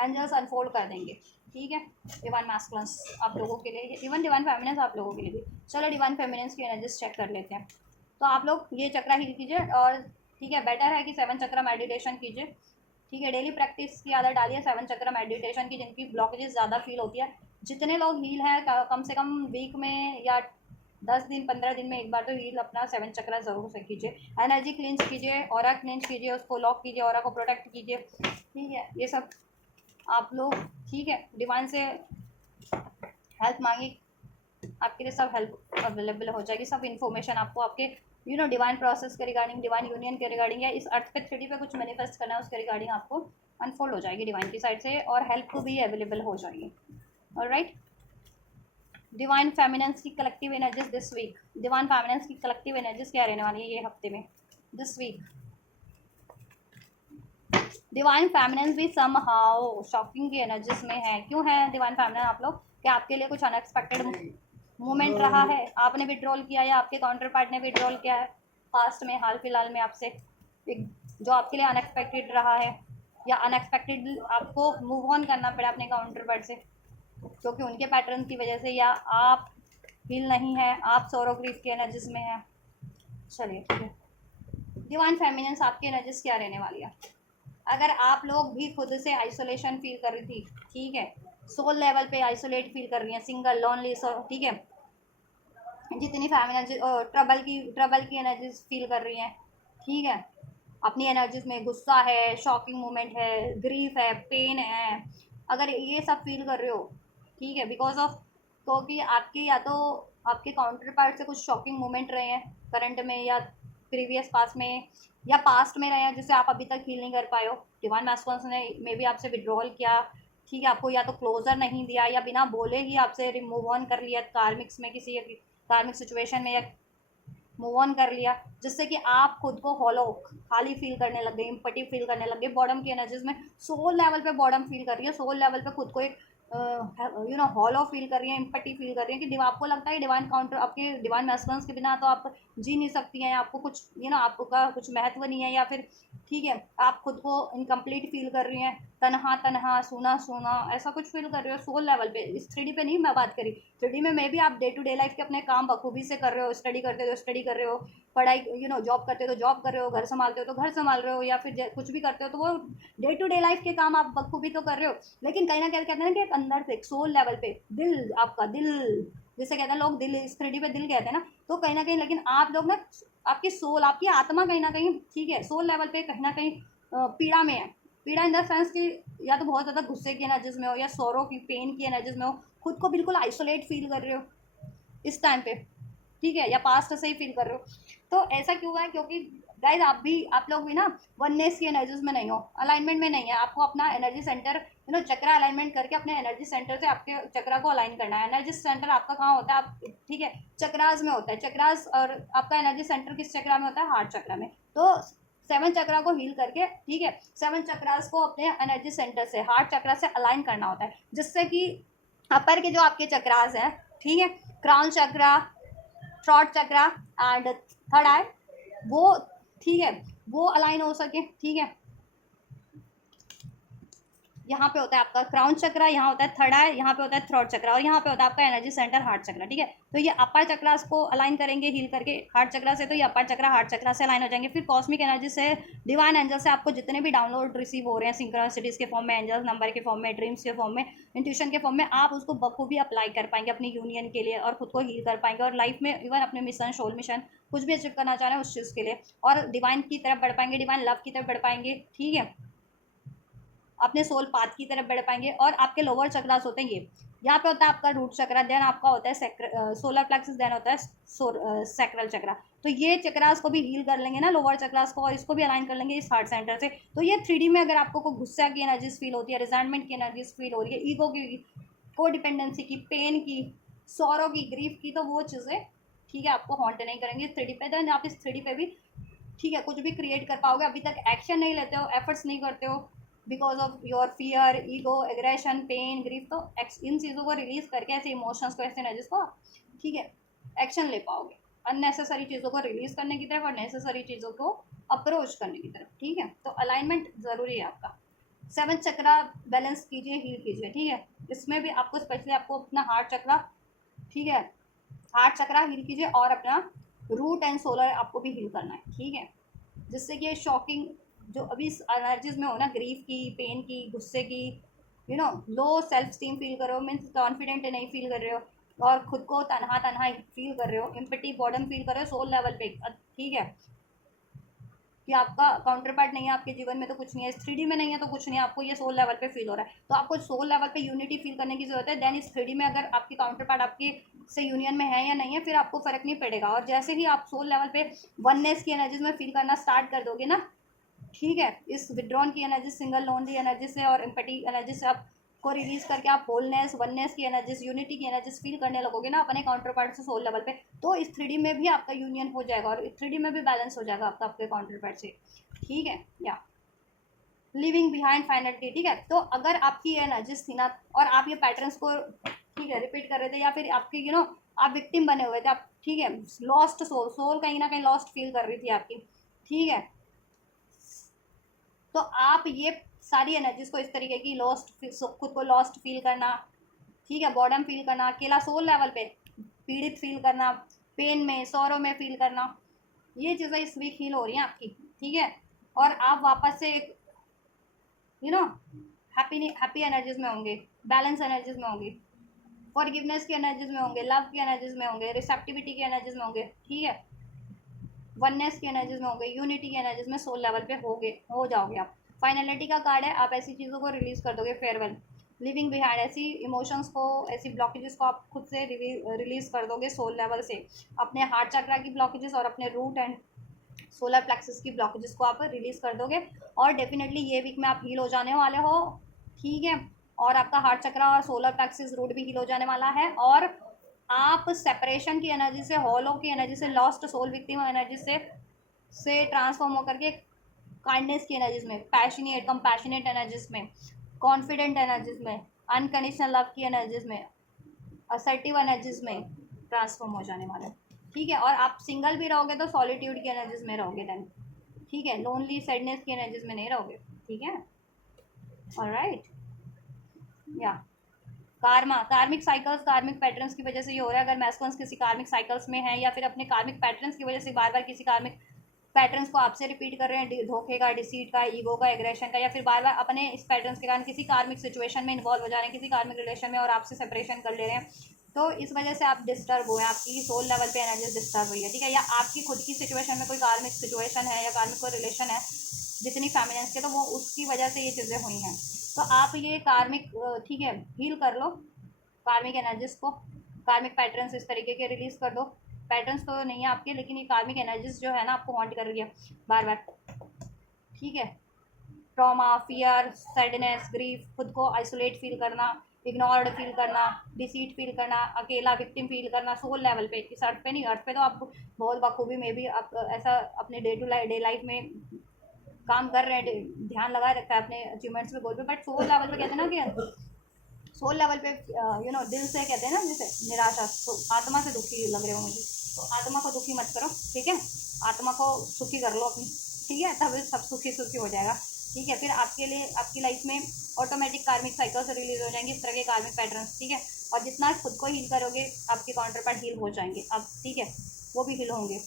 एंजल्स अनफोल्ड कर देंगे, ठीक है, डिवाइन मैस्कुलिन्स आप लोगों के लिए, इवन डिवाइन फेमिनिन्स आप लोगों के लिए भी, चलो डिवाइन फेमिनिन्स की एनर्जीज चेक कर लेते हैं, तो आप लोग ये चक्र हील कीजिए, और ठीक है, बेटर है कि 7 चक्र मेडिटेशन कीजिए, ठीक है, डेली प्रैक्टिस की आदत डालिए 7 चक्र मेडिटेशन की, जिनकी ब्लॉकेजेस ज़्यादा फील होती है, जितने लोग हील हैं कम से कम वीक में या 10 दिन 15 दिन में एक बार तो हील अपना 7 चक्रा ज़रूर से कीजिए। एनर्जी क्लींस कीजिए, ऑरा क्लींस कीजिए, उसको लॉक कीजिए, ऑरा को प्रोटेक्ट कीजिए, ठीक है। ये सब आप लोग, ठीक है, डिवाइन से हेल्प मांगी, आपके लिए सब हेल्प अवेलेबल हो जाएगी। सब इन्फॉर्मेशन आपको आपके डिवाइन प्रोसेस के रिगार्डिंग, डिवाइन यूनियन के रिगार्डिंग, या इस अर्थ पे 3D पे कुछ मैनिफेस्ट करना है उसके रिगार्डिंग आपको अनफोल्ड हो जाएगी डिवाइन की साइड से, और हेल्प भी अवेलेबल हो जाएगी। ऑलराइट, डिवाइन फेमिनेंस की collective energies this week. Divine feminines की कलेक्टिव एनर्जीज क्या रहने वाली है ये हफ्ते में, दिस वीक। डिवाइन फेमिनेंस भी समहाउ शॉकिंग की एनर्जीज में है। क्यों है डिवाइन फेमिनेंस आप लोग, क्या आपके लिए कुछ अनएक्सपेक्टेड मूवमेंट रहा है, आपने विड्रॉल किया या आपके काउंटर पार्ट ने विड्रॉल किया है पास्ट में, हाल फिलहाल में आपसे, एक जो आपके लिए अनएक्सपेक्टेड रहा है, या अनएक्सपेक्टेड आपको मूव ऑन करना पड़ा अपने काउंटर पार्ट से क्योंकि उनके पैटर्न की वजह से, या आप हील नहीं है, आप सोरो ग्रीफ की एनर्जीज में है। चलिए ठीक है, डिवाइन फेमिनेंस आपकी एनर्जीज क्या रहने वाली है। अगर आप लोग भी खुद से आइसोलेशन फील कर रही थी, ठीक है, सोल लेवल पे आइसोलेट फील कर रही हैं, सिंगल लॉनली, ठीक है, जितनी फैमिली ट्रबल की एनर्जीज फील कर रही हैं, ठीक है, अपनी एनर्जीज में गुस्सा है, शॉकिंग मोमेंट है, ग्रीफ है, पेन है, अगर ये सब फील कर रहे हो, ठीक है, बिकॉज ऑफ, क्योंकि आपकी या तो आपके काउंटर पार्ट से कुछ शॉकिंग मोमेंट रहे हैं करंट में, या प्रीवियस पास्ट में, या पास्ट में रहे हैं जिससे आप अभी तक हील नहीं कर पाए हो। डिवाइन मास्टर्स ने मे बी आपसे विड्रॉल किया, ठीक है, आपको या तो क्लोजर नहीं दिया, या बिना बोले ही आपसे रिमूव ऑन कर लिया कार्मिक्स में, किसी कार्मिक सिचुएशन में, या मूव ऑन कर लिया, जिससे कि आप खुद को हॉलो, खाली फील करने लग गए, इम्पटी फील करने लग गए, बॉडम की एनर्जीज में सोल लेवल पे बॉडम फील कर रही है, सोल लेवल पे खुद को एक हॉलो फील कर रही है, इम्पटी फील कर रही है, कि आपको लगता है डिवाइन काउंटर, आपके डिवाइन मैस्टर्स के बिना तो आप जी नहीं सकती हैं, आपको कुछ आपका कुछ महत्व नहीं है, या फिर ठीक है आप खुद को इनकम्प्लीट फील कर रही हैं, तनहा तनहा, सूना सूना, ऐसा कुछ फील कर रहे हो सोल लेवल पे। इस 3D पे नहीं मैं बात करी, 3D में भी आप डे टू डे लाइफ के अपने काम बखूबी से कर रहे हो, स्टडी करते हो तो स्टडी कर रहे हो, पढ़ाई जॉब करते हो तो जॉब कर रहे हो, घर संभालते हो तो घर संभाल रहे हो, या फिर कुछ भी करते हो तो वो डे टू डे लाइफ के काम आप बखूबी तो कर रहे हो, लेकिन कहीं ना कहीं कहते हैं ना कि एक अंदर से एक सोल लेवल पे दिल, आपका दिल, जैसे कहते हैं लोग दिल, इस 3D पे दिल कहते हैं ना, तो कहीं ना कहीं, लेकिन आप लोग ना, आपकी सोल, आपकी आत्मा कहीं ना कहीं, ठीक है, सोल लेवल पे कहीं ना कहीं पीड़ा में है। पीड़ा इन द सेंस कि या तो बहुत ज़्यादा गुस्से की एनर्जीज में हो, या सोरो की, पेन की एनर्जीज में हो, खुद को बिल्कुल आइसोलेट फील कर रहे हो इस टाइम पे, ठीक है, या पास्ट से ही फील कर रहे हो। तो ऐसा क्यों है, क्योंकि गाइज आप लोग भी ना वननेस की एनर्जीज में नहीं हो, अलाइनमेंट में नहीं है। आपको अपना एनर्जी सेंटर चक्रा अलाइनमेंट करके अपने एनर्जी सेंटर से आपके चक्रा को अलाइन करना है। एनर्जी सेंटर आपका कहाँ होता है, आप ठीक है, चक्रास में होता है, चक्रास, और आपका एनर्जी सेंटर किस चक्रा में होता है, हार्ट चक्रा में। तो 7 चक्रा को हील करके, ठीक है, 7 चक्रास को अपने एनर्जी सेंटर से, हार्ट चक्रा से अलाइन करना होता है, जिससे कि अपर के जो आपके चक्रास हैं, ठीक है, crown chakra, throat chakra and third eye, वो, ठीक है, वो अलाइन हो सके, ठीक है। यहाँ पे होता है आपका क्राउन चक्रा, यहाँ होता है थर्ड आई, यहाँ पे होता है थ्रॉट चक्रा, और यहाँ पे होता है आपका एनर्जी सेंटर हार्ट चक्रा, ठीक है। तो ये अपर चक्रा को अलाइन करेंगे हील करके हार्ट चक्रा से, तो ये अपर चक्रा हार्ट चक्रा से अलाइन हो जाएंगे। फिर कॉस्मिक एनर्जी से, डिवाइन एंजल से आपको जितने भी डाउनलोड रिसीव हो रहे हैं, सिंक्रोनिसिटीज के फॉर्म में, एंजल्स नंबर के फॉर्म में, ड्रीम्स के फॉर्म में, इंट्यूशन के फॉर्म में, आप उसको बखूबी अप्लाई कर पाएंगे अपनी यूनियन के लिए, और खुद को हील कर पाएंगे, और लाइफ में इवन अपने मिशन, सोल मिशन, कुछ भी अचीव करना चाह रहे हैं उस चीज़ के लिए, और डिवाइन की तरफ बढ़ पाएंगे, डिवाइन लव की तरफ बढ़ पाएंगे, ठीक है, अपने सोल पाथ की तरफ बढ़ पाएंगे। और आपके लोअर चक्रास होते हैं ये, यहाँ पे होता है आपका रूट चक्रा, देन आपका होता है सोलर प्लेक्सस, देन होता है सैक्रल चक्रा। तो ये चक्रास को भी हील कर लेंगे ना, लोअर चक्रास को, और इसको भी अलाइन कर लेंगे इस हार्ट सेंटर से। तो ये 3D में अगर आपको कोई गुस्सा की एनर्जीज फील होती है, रिजेंटमेंट की एनर्जीज फील हो रही है, ईगो की, को डिपेंडेंसी की, पेन की, सौरों की, ग्रीफ की, तो वो चीज़ें, ठीक है, आपको हॉन्ट नहीं करेंगे इस 3D पे। देन आप इस 3D पे भी, ठीक है, कुछ भी क्रिएट कर पाओगे। अभी तक एक्शन नहीं लेते हो, एफर्ट्स नहीं करते हो, because of your fear, ego, aggression, pain, grief, तो इन चीज़ों को रिलीज करके, ऐसे इमोशंस को, ऐसे एनर्जीज को, ठीक है, एक्शन ले पाओगे अननेसेसरी चीज़ों को रिलीज करने की तरफ, और नेसेसरी चीज़ों को अप्रोच करने की तरफ, ठीक है। तो अलाइनमेंट ज़रूरी है आपका। 7 चक्रा बैलेंस कीजिए, हील कीजिए, ठीक है। इसमें भी आपको स्पेशली आपको अपना हार्ट चक्रा, ठीक है, हार्ट चक्रा हील कीजिए, और अपना रूट एंड सोलर आपको भी हील करना है, ठीक है, जिससे कि शॉकिंग जो अभी एनर्जीज में हो ना, ग्रीफ की, पेन की, गुस्से की, लो सेल्फ स्टीम फील कर रहे हो, मीन्स कॉन्फिडेंट नहीं फील कर रहे हो, और खुद को तन्हा तन्हा फील कर रहे हो, एम्पटी बॉर्डम फील कर रहे हो सोल लेवल पे, ठीक है, कि आपका काउंटर पार्ट नहीं है आपके जीवन में तो कुछ नहीं है, इस 3D में नहीं है तो कुछ नहीं है, आपको ये सोल लेवल पे फील हो रहा है, तो आपको सोल लेवल पे यूनिटी फील करने की जरूरत है। देन इस 3D में अगर आपकी काउंटर पार्ट आपके से यूनियन में है या नहीं है, फिर आपको फर्क नहीं पड़ेगा। और जैसे ही आप सोल लेवल पे वननेस की एनर्जीज में फील करना स्टार्ट कर दोगे ना, ठीक है, इस विड्रॉन की एनर्जी, सिंगल लोनली एनर्जी से और एम्पैथी एनर्जी से आप को रिलीज करके आप होलनेस वननेस की एनर्जीज, यूनिटी की एनर्जीज फील करने लगोगे ना अपने काउंटर पार्ट से सोल लेवल पे, तो इस 3D में भी आपका यूनियन हो जाएगा और 3D में भी बैलेंस हो जाएगा आपका आपके काउंटर पार्ट से, ठीक है। या लिविंग बिहाइंड फाइनलिटी, ठीक है। तो अगर आपकी ये एनर्जीज थी ना और आप ये पैटर्न्स को, ठीक है, रिपीट कर रहे थे, या फिर आपके आप विक्टिम बने हुए थे आप, ठीक है, लॉस्ट सोल, सोल कहीं ना कहीं लॉस्ट फील कर रही थी आपकी, ठीक है, तो आप ये सारी एनर्जीज को इस तरीके की लॉस्ट, खुद को लॉस्ट फील करना, ठीक है, बॉर्डम फील करना, अकेला सोल लेवल पे पीड़ित फील करना, पेन में सौरों में फील करना, ये चीज़ें इस वीक हील हो रही हैं आपकी, ठीक है। और आप वापस से यू नो हैप्पी एनर्जीज में होंगे, बैलेंस एनर्जीज में होंगे, फॉरगिवनेस की एनर्जीज में होंगे, लव की एनर्जीज में होंगे, रिसेप्टिविटी की एनर्जीज में होंगे, ठीक है, वननेस की एनर्जीज में होंगे, यूनिटी की एनर्जीज में सोल लेवल पे हो जाओगे आप। फाइनलिटी का कार्ड है, आप ऐसी चीज़ों को रिलीज कर दोगे, फेयरवेल, लिविंग बिहाइंड, ऐसी इमोशंस को, ऐसी ब्लॉकेजेस को आप खुद से रिलीज कर दोगे सोल लेवल से, अपने हार्ट चक्रा की ब्लॉकेजेस और अपने रूट एंड सोलर प्लेक्सस की ब्लॉकेजेस को आप रिलीज कर दोगे। और डेफिनेटली ये वीक में आप हील हो जाने वाले हो, ठीक है, और आपका हार्ट चक्रा और सोलर प्लेक्सस रूट भी हील हो जाने वाला है, और आप सेपरेशन की एनर्जी से, हॉलो की एनर्जी से, लॉस्ट सोल विक्टिम एनर्जी से ट्रांसफॉर्म होकर के काइंडनेस की एनर्जीज में, पैशनेट कंपैशनेट एनर्जीज में, कॉन्फिडेंट एनर्जीज में, अनकंडीशनल लव की एनर्जीज में, असर्टिव एनर्जीज में ट्रांसफॉर्म हो जाने वाला है, ठीक है। और आप सिंगल भी रहोगे तो सॉलिट्यूड की एनर्जीज में रहोगे देन, ठीक है, लोनली सैडनेस की एनर्जीज में नहीं रहोगे, ठीक है, ऑलराइट। या कार्मा, कार्मिक साइकिल्स, कार्मिक पैटर्न्स की वजह से ये हो रहा है। अगर मैस्कुलिन्स किसी कार्मिक साइकिल्स में है या फिर अपने कार्मिक पैटर्न्स की वजह से बार बार किसी कार्मिक पैटर्न्स को आपसे रिपीट कर रहे हैं, धोखे का, डिसीट का, ईगो का, एग्रेशन का, या फिर बार बार अपने इस पैटर्न्स के कारण किसी कार्मिक सिचुएशन में इन्वॉल्व हो जा रहे हैं, किसी कार्मिक रिलेशन में, और आपसे सेपरेशन कर ले रहे हैं, तो इस वजह से आप डिस्टर्ब हुए हैं, आपकी सोल लेवल पे एनर्जी डिस्टर्ब हुई है, ठीक है, या आपकी खुद की सिचुएशन में कोई कार्मिक सिचुएशन है या कार्मिक कोई रिलेशन है जितनी फेमिनेंस के, तो वो उसकी वजह से ये चीज़ें हुई हैं। तो आप ये कार्मिक, ठीक है, हील कर लो कार्मिक एनर्जीज को, कार्मिक पैटर्न्स इस तरीके के रिलीज कर दो। पैटर्न्स तो नहीं है आपके, लेकिन ये कार्मिक एनर्जीज जो है ना आपको हॉन्ट कर रही है बार बार, ठीक है, ट्रॉमा, फियर, सैडनेस, ग्रीफ, खुद को आइसोलेट फील करना, इग्नोर्ड फील करना, डिसीट फील करना, अकेला विक्टिम फील करना सोल लेवल पे, इस अर्थ पे नहीं, अर्थ पे तो आप बहुत बखूबी में भी आप ऐसा अपने डे लाइफ में काम कर रहे हैं, ध्यान लगा रखा है अपने अचीवमेंट्स पे, गोल पे, बट सोल लेवल पे कहते हैं ना कि सोल लेवल पे दिल से कहते हैं ना, जैसे निराशा, तो आत्मा से दुखी लग रहे हो मुझे, तो आत्मा को दुखी मत करो, ठीक है, आत्मा को सुखी कर लो अपनी, ठीक है, तब सब सुखी सुखी हो जाएगा, ठीक है। फिर आपके लिए आपकी लाइफ में ऑटोमेटिक कार्मिक साइकिल से रिलीज हो जाएंगे इस तरह के कार्मिक पैटर्न्स, ठीक है, और जितना खुद को हील करोगे आपके काउंटर पार्ट हील हो जाएंगे अब, ठीक है, वो भी हील होंगे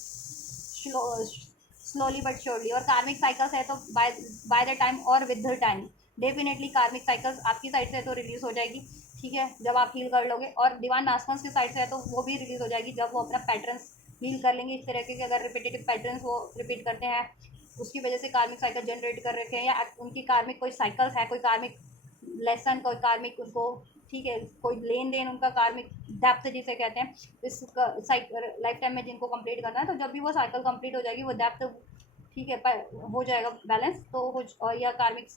स्लोली बट श्योरली। और कार्मिक साइकिल्स है तो बाय द टाइम और विद द टाइम डेफिनेटली कार्मिक साइकिल्स आपकी साइड से तो रिलीज हो जाएगी, ठीक है, जब आप हील कर लोगे, और डिवाइन मास्टर्स की साइड से है तो वो भी रिलीज हो जाएगी जब वो अपना पैटर्न्स हील कर लेंगे इस तरह के, अगर रिपीटेटिव पैटर्न्स वो रिपीट करते हैं उसकी वजह से कार्मिक साइकिल जनरेट कर रखे हैं, या उनकी कार्मिक कोई साइकिल्स है, कोई कार्मिक लेसन, कोई कार्मिक उनको, ठीक है, कोई लेन देन उनका कार्मिक डेप्थ जिसे कहते हैं इस लाइफ टाइम में जिनको कंप्लीट करना है, तो जब भी वो साइकिल कंप्लीट हो जाएगी वो डेप्थ, ठीक है, हो जाएगा बैलेंस, तो हो या कार्मिक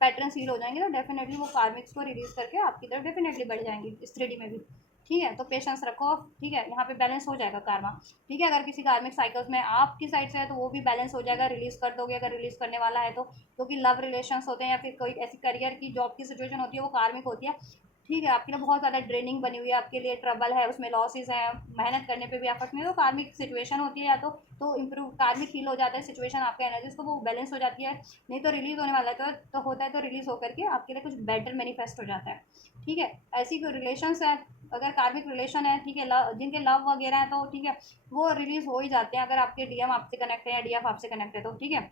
पैटर्न्स हील हो जाएंगे, तो डेफिनेटली वो कार्मिक्स को रिलीज करके आपकी तरफ डेफिनेटली बढ़ जाएंगे इस 3D में भी, ठीक है। तो पेशेंस रखो, ठीक है, यहाँ पे बैलेंस हो जाएगा कार्मा, ठीक है। अगर किसी कार्मिक साइकिल्स में आपकी साइड से है तो वो भी बैलेंस हो जाएगा, रिलीज कर दोगे अगर रिलीज करने वाला है तो, क्योंकि लव रिलेशंस होते हैं या फिर कोई ऐसी करियर की जॉब की सिचुएशन होती है वो कार्मिक होती है, ठीक है, आपके लिए बहुत ज़्यादा ड्रेनिंग बनी हुई है, आपके लिए ट्रबल है, उसमें लॉसेस हैं, मेहनत करने पे भी एफर्ट में, तो कार्मिक सिचुएशन होती है, या तो इम्प्रूव कार्मिक हील हो जाता है सिचुएशन आपका एनर्जीज, तो वो बैलेंस हो जाती है, नहीं तो रिलीज होने वाला है तो होता है, तो रिलीज होकर के आपके लिए कुछ बेटर मैनिफेस्ट हो जाता है, ठीक है। ऐसी कोई रिलेशंस है, अगर कार्मिक रिलेशन है, ठीक है, जिनके लव वगैरह है तो ठीक है वो रिलीज हो ही जाते हैं, अगर आपके डीएम आपसे कनेक्ट है या डीएफ आपसे कनेक्ट है तो, ठीक है,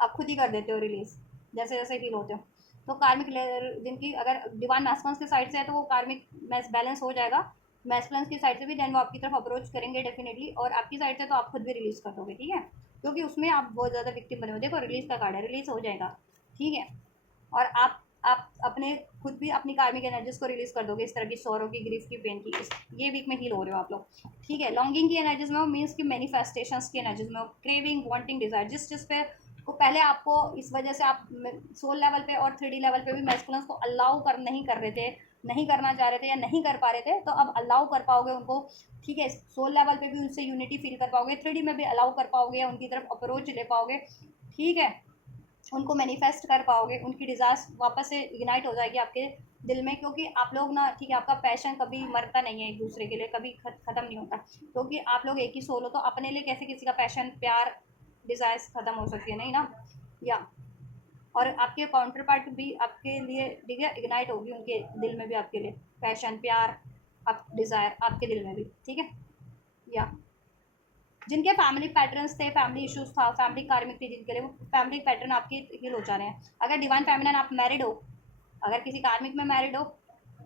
आप खुद ही कर देते हो रिलीज जैसे जैसे फील होते हो, तो कार्मिक जिनकी अगर डिवाइन मैस्कुलिन्स की साइड से है तो वो कार्मिक बैलेंस हो जाएगा, मैस्कुलिन्स की साइड से भी देन वो आपकी तरफ अप्रोच करेंगे डेफिनेटली, और आपकी साइड से तो आप खुद भी रिलीज कर दोगे, ठीक है, क्योंकि उसमें आप बहुत ज़्यादा विक्टिम बने हो। देखो रिलीज का कार्ड है, रिलीज हो जाएगा, ठीक है, और आप अपने खुद भी अपनी कार्मिक एनर्जीज को रिलीज कर दोगे, इस तरह की सौरों की, ग्रीफ की, पेन की, ये वीक में हील हो रहे हो आप लोग, ठीक है। लॉन्गिंग की एनर्जीज में हो, मीन्स की मैनिफेस्टेशंस की एनर्जीज में हो, क्रेविंग, वांटिंग, डिजायर, जिस पे को पहले आपको इस वजह से आप सोल लेवल पे और 3D लेवल पे भी मैस्कुलिन्स को अलाउ कर नहीं कर रहे थे, नहीं करना चाह रहे थे या नहीं कर पा रहे थे, तो अब अलाउ कर पाओगे उनको, ठीक है। सोल लेवल पे भी उनसे यूनिटी फील कर पाओगे, 3D में भी अलाउ कर पाओगे, उनकी तरफ अप्रोच ले पाओगे, ठीक है, उनको मैनिफेस्ट कर पाओगे, उनकी डिज़ायर्स वापस से इग्नाइट हो जाएगी आपके दिल में, क्योंकि आप लोग ना, ठीक है, आपका पैशन कभी मरता नहीं है एक दूसरे के लिए, कभी ख़त्म नहीं होता, क्योंकि आप लोग एक ही सोल हो, तो अपने लिए कैसे किसी का पैशन, प्यार, डिज़ायर्स ख़त्म हो सकती है, नहीं ना, या और आपके काउंटर पार्ट भी आपके लिए, ठीक है, इग्नाइट होगी उनके दिल में भी आपके लिए पैशन, प्यार, आप डिज़ायर आपके दिल में भी, ठीक है, या जिनके फैमिली पैटर्न्स थे, फैमिली इश्यूज था, फैमिली कार्मिक थी जिनके लिए, वो फैमिली पैटर्न आपके हील हो जा रहे हैं। अगर डिवाइन फेमिनिन आप मैरिड हो, अगर किसी कार्मिक में मैरिड हो,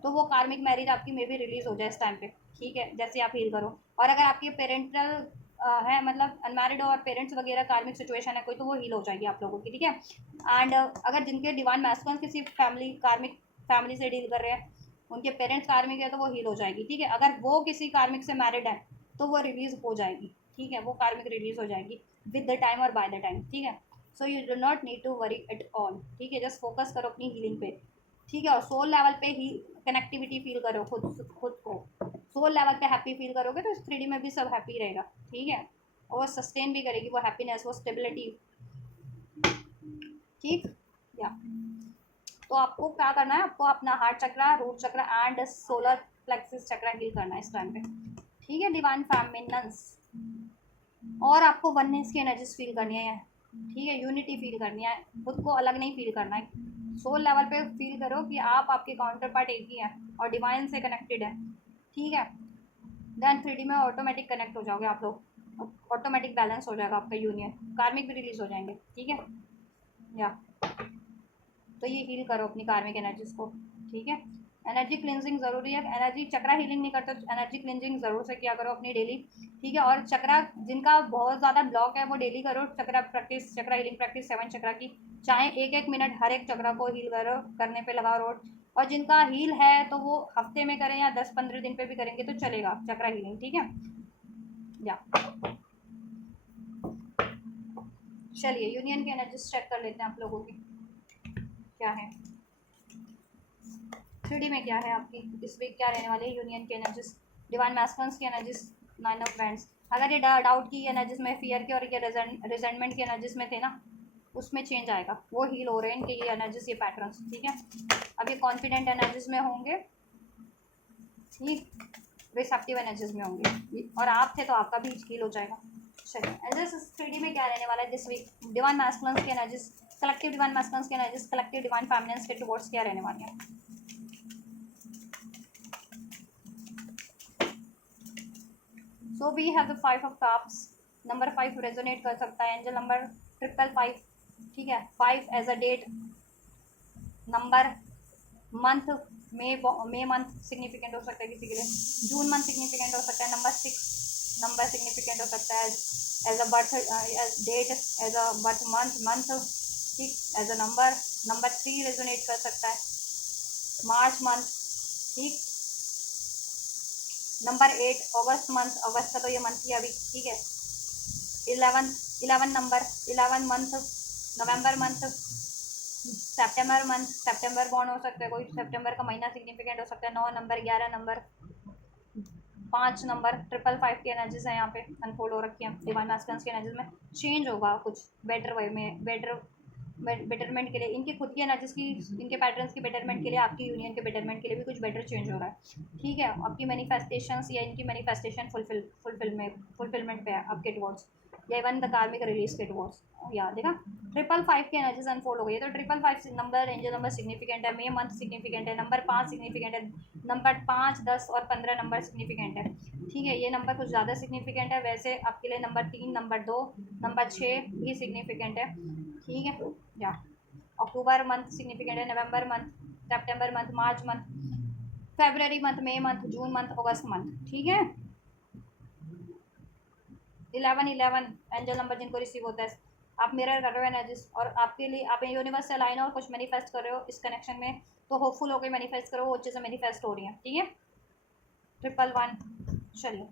तो वो कार्मिक मैरिज आपकी मे भी रिलीज हो जाए इस टाइम पे, ठीक है, जैसे आप हील करो। और अगर आपके पेरेंटल है, मतलब अनमैरिड हो और पेरेंट्स वगैरह कार्मिक सिचुएशन है कोई, तो वो हील हो जाएगी आप लोगों की, ठीक है। एंड अगर जिनके डिवाइन मैस्कुलिन किसी फैमिली कार्मिक फैमिली से डील कर रहे हैं, उनके पेरेंट्स कार्मिक है, तो वो हील हो जाएगी, ठीक है। अगर वो किसी कार्मिक से मैरिड है तो वो रिलीज हो जाएगी, ठीक है, वो कार्मिक रिलीज हो जाएगी विद द टाइम और बाय द टाइम, ठीक है। So you do not need to worry at all, ठीक है, जस्ट फोकस करो अपनी हीलिंग पे, ठीक है, और सोल लेवल पे ही कनेक्टिविटी फील करो खुद को, सोल लेवल पे हैप्पी फील करोगे तो 3D में भी सब हैप्पी रहेगा, ठीक है, और सस्टेन भी करेगी वो हैप्पीनेस, वो स्टेबिलिटी, ठीक, या तो आपको क्या करना है, आपको अपना heart chakra, root chakra and solar plexus chakra heal करना है इस टाइम पे, ठीक है, डिवाइन फेमिनिन्स, और आपको वननेस की एनर्जीज फील करनी है, ठीक है, यूनिटी फील करनी है, खुद को अलग नहीं फील करना है, सोल लेवल पे फील करो कि आप आपके काउंटर पार्ट एक ही हैं और डिवाइन से कनेक्टेड है, ठीक है, देन 3D में ऑटोमेटिक कनेक्ट हो जाओगे आप लोग, ऑटोमेटिक बैलेंस हो जाएगा आपका यूनियन, कार्मिक भी रिलीज हो जाएंगे, ठीक है, या तो ये हील करो अपनी कार्मिक एनर्जीज को, ठीक है। एनर्जी क्लिनजिंग ज़रूरी है, एनर्जी चक्रा हीलिंग नहीं करते तो एनर्जी क्लिनजिंग ज़रूर से किया करो अपनी डेली, ठीक है, और चक्रा जिनका बहुत ज़्यादा ब्लॉक है वो डेली करो चक्रा प्रैक्टिस, चक्रा हीलिंग प्रैक्टिस 7 चक्रा की, चाहे 1-1 मिनट हर एक चक्रा को हील करो, करने पे लगाओ रोड, और जिनका हील है तो वो हफ्ते में करें या 10-15 दिन पे भी करेंगे तो चलेगा चक्रा हीलिंग, ठीक है, या चलिए यूनियन की एनर्जी चेक कर लेते हैं आप लोगों की क्या है, 3D में क्या है आपकी इस वीक, क्या रहने वाले यूनियन की एनर्जीज, डिवाइन मैस्कुलिन्स की एनर्जीज, 9 ऑफ फ्रेंड्स, अगर ये डाउट की एनर्जीज में, फियर की और ये रिजेंटमेंट की एनर्जीज में थे ना, उसमें चेंज आएगा, वो हील हो रहे हैं इनके ये एनर्जीज, ये पैटर्न्स, ठीक है। अब ये कॉन्फिडेंट एनर्जीज में होंगे, ठीक, रिसेप्टिव एनर्जीज में होंगे, और आप थे तो आपका भी हील हो जाएगा। चलिए एनर्जीज 3D में क्या रहने वाला है दिस वीक, डिवाइन मैस्कुलिन्स की एनर्जीज, कलेक्टिव डिवाइन मैस्कुलिन्स की एनर्जीज, कलेक्टिव डिवाइन फेमिनिन्स के टुवर्ड्स क्या रहने वाली है। So we have the 5 of cups, number 5 resonate कर सकता है, एंजल नंबर 555, ठीक है, 5 as a date number, month May month significant हो सकता है किसी के लिए, जून मंथ सिग्निफिकेंट हो सकता है, नंबर 6 नंबर सिग्निफिकेंट हो सकता है as a birth date, as a birth month, ठीक, एज अ नंबर 3 रेजोनेट कर सकता है, मार्च मंथ, ठीक, नंबर 8 अगस्त मंथ, अगस्त का तो ये मंथ ही अभी, ठीक है, 11 नंबर 11 मंथ, नवंबर मंथ, सितंबर बॉर्न हो सकता है कोई, सितंबर का महीना सिग्निफिकेंट हो सकता है, 9 नंबर, 11 नंबर, 5 नंबर, 555 की एनर्जीज है यहाँ पे अनफोल्ड हो रखी है, डिवाइन मैस्कुलिन्स की एनर्जीज में चेंज होगा कुछ बेटर वे में, बेटरमेंट के लिए, इनकी खुद की एनर्जीज की, इनके पैटर्न्स की बेटरमेंट के लिए, आपकी यूनियन के बेटरमेंट के लिए भी कुछ बेटर चेंज हो रहा है, ठीक है, आपकी मैनिफेस्टेशंस या इनकी मैनिफेस्टेशन फुलफिलमेंट पे है आपके टुवर्ड्स, या इवन द कार्मिक रिलीज के टुवर्ड्स, या देखा 555 की एनर्जीज अनफोल्ड हो गई है, तो 555 नंबर, एंजल नंबर सिग्निफिकेंट है, मे मंथ सिग्निफिकेंट है, नंबर 5 सिग्निफिकेंट है, नंबर 5, 10 और 15 नंबर सिग्निफिकेंट है, ठीक है, ये नंबर कुछ ज़्यादा सिग्निफिकेंट है, वैसे आपके लिए नंबर 3, नंबर 2, नंबर 6 भी सिग्निफिकेंट है, ठीक है, या अक्टूबर मंथ सिग्निफिकेंट है, नवंबर मंथ, सितंबर मंथ, मार्च मंथ, फरवरी मंथ, मई मंथ, जून मंथ, अगस्त मंथ, ठीक है। 11 एंजल नंबर जिनको रिसीव होता है, आप मिरर कर रहे हो एनर्जीज, और आपके लिए आप यूनिवर्स से अलाइन हो और कुछ मैनिफेस्ट कर रहे हो इस कनेक्शन में, तो होपफुल होकर मैनिफेस्ट करो, वो चीज़ें मैनिफेस्ट हो रही हैं, ठीक है। 111, चलिए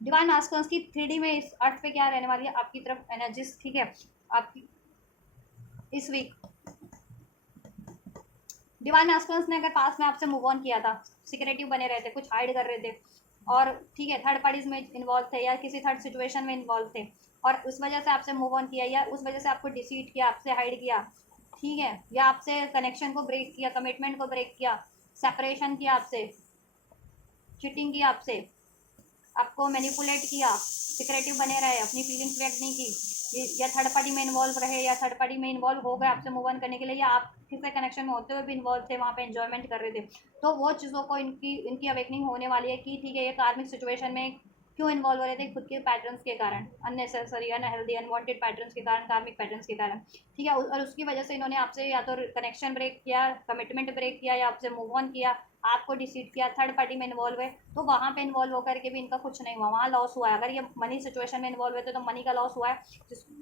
डिवाइन आस्कर्स की 3D में इस अर्थ पे क्या रहने वाली है आपकी तरफ एनर्जीज, ठीक है। आपकी इस वीक डिवाइन आस्कर्स ने अगर पास में आपसे मूव ऑन किया था, सिक्रेटिव बने रहे थे, कुछ हाइड कर रहे थे, और ठीक है थर्ड पार्टीज में इन्वॉल्व थे या किसी थर्ड सिचुएशन में इन्वॉल्व थे, और उस वजह से आपसे मूव ऑन किया, या उस वजह से आपको डिसीट किया, आपसे हाइड किया, ठीक है, या आपसे कनेक्शन को ब्रेक किया, कमिटमेंट को ब्रेक किया, सेपरेशन किया आपसे, चीटिंग किया आपसे, आपको मैनिपुलेट किया, सिक्रेटिव बने रहे, अपनी फीलिंग्स व्यक्त नहीं की, या थर्ड पार्टी में इन्वॉल्व रहे, या थर्ड पार्टी में इन्वॉल्व हो गए आपसे मूव ऑन करने के लिए, या आप किसी कनेक्शन में होते हुए भी इन्वॉल्व थे, वहाँ पे एंजॉयमेंट कर रहे थे, तो वो चीज़ों को इनकी इनकी अवेकनिंग होने वाली है कि ठीक है ये कार्मिक सिचुएशन में क्यों इन्वॉल्व हो रहे थे, खुद के पैटर्न्स के कारण, अननेसेसरी अनहेल्दी अनवांटेड पैटर्न्स के कारण, कार्मिक पैटर्न्स के कारण, ठीक है। और उसकी वजह से इन्होंने आपसे या तो कनेक्शन ब्रेक किया, कमिटमेंट ब्रेक किया, या आपसे मूव ऑन किया, आपको डिसीट किया, थर्ड पार्टी में इन्वॉल्व है, तो वहाँ पे इन्वॉल्व होकर के भी इनका कुछ नहीं हुआ, वहाँ लॉस हुआ है। अगर ये मनी सिचुएशन में इन्वॉल्व हुए थे तो मनी का लॉस हुआ है,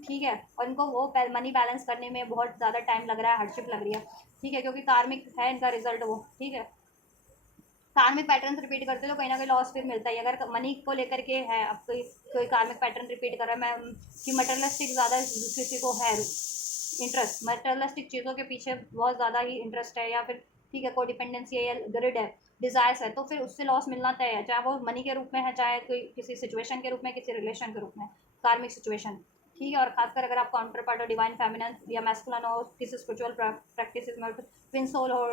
ठीक है, और इनको वो मनी बैलेंस करने में बहुत ज़्यादा टाइम लग रहा है, हार्डशिप लग रही है, ठीक है, क्योंकि कार्मिक है इनका रिजल्ट वो, ठीक है। कार्मिक पैटर्न रिपीट करते हो तो कहीं ना कहीं लॉस फिर मिलता है, अगर मनी को लेकर के है अब कोई कार्मिक पैटर्न रिपीट कर रहा है, मैं कि मटेरियलिस्टिक ज़्यादा किसी को है इंटरेस्ट, मटेरियलिस्टिक चीज़ों के पीछे बहुत ज़्यादा ही इंटरेस्ट है, या फिर ठीक है कोई डिपेंडेंसी है या ग्रिड है, डिज़ायर्स है, तो फिर उससे लॉस मिलना तय है, चाहे वो मनी के रूप में है, चाहे कोई किसी सिचुएशन के रूप में, किसी रिलेशन के रूप में, कार्मिक सिचुएशन, ठीक है। और खासकर अगर आप काउंटर पार्ट हो, डिवाइन फेमिनन या मैस्कुलिन हो, किसी स्पिरिचुअल प्रैक्टिस में ट्विन सोल हो,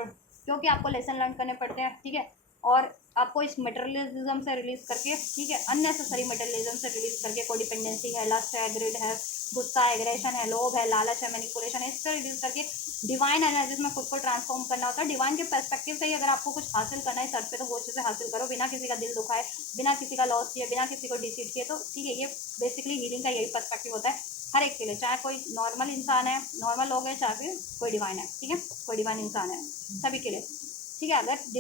क्योंकि आपको लेसन लर्न करने पड़ते हैं, ठीक है। और आपको इस मटेरियलिज्म से रिलीज करके, ठीक है, अननेसेसरी मटेरियलिज्म से रिलीज करके, कोई डिपेंडेंसी है, लस्ट है, ग्रिड है, गुस्सा, एग्रेशन है, लोभ है, लालच है, मैनिपुलेशन है, इससे रिलीज करके डिवाइन एनर्जीज में खुद को ट्रांसफॉर्म करना होता है। डिवाइन के पर्सपेक्टिव से ही अगर आपको कुछ हासिल करना है इस अर्थ पे, तो वो चीज़ें हासिल करो बिना किसी का दिल दुखाए, बिना किसी का लॉस किए, बिना किसी को डिसीट किए, तो ठीक है, ये बेसिकली हीलिंग का यही पर्सपेक्टिव होता है हर एक के लिए, चाहे कोई नॉर्मल इंसान है, नॉर्मल लोग है, चाहे फिर कोई डिवाइन है, ठीक है, कोई डिवाइन इंसान है, सभी के लिए, ठीक है।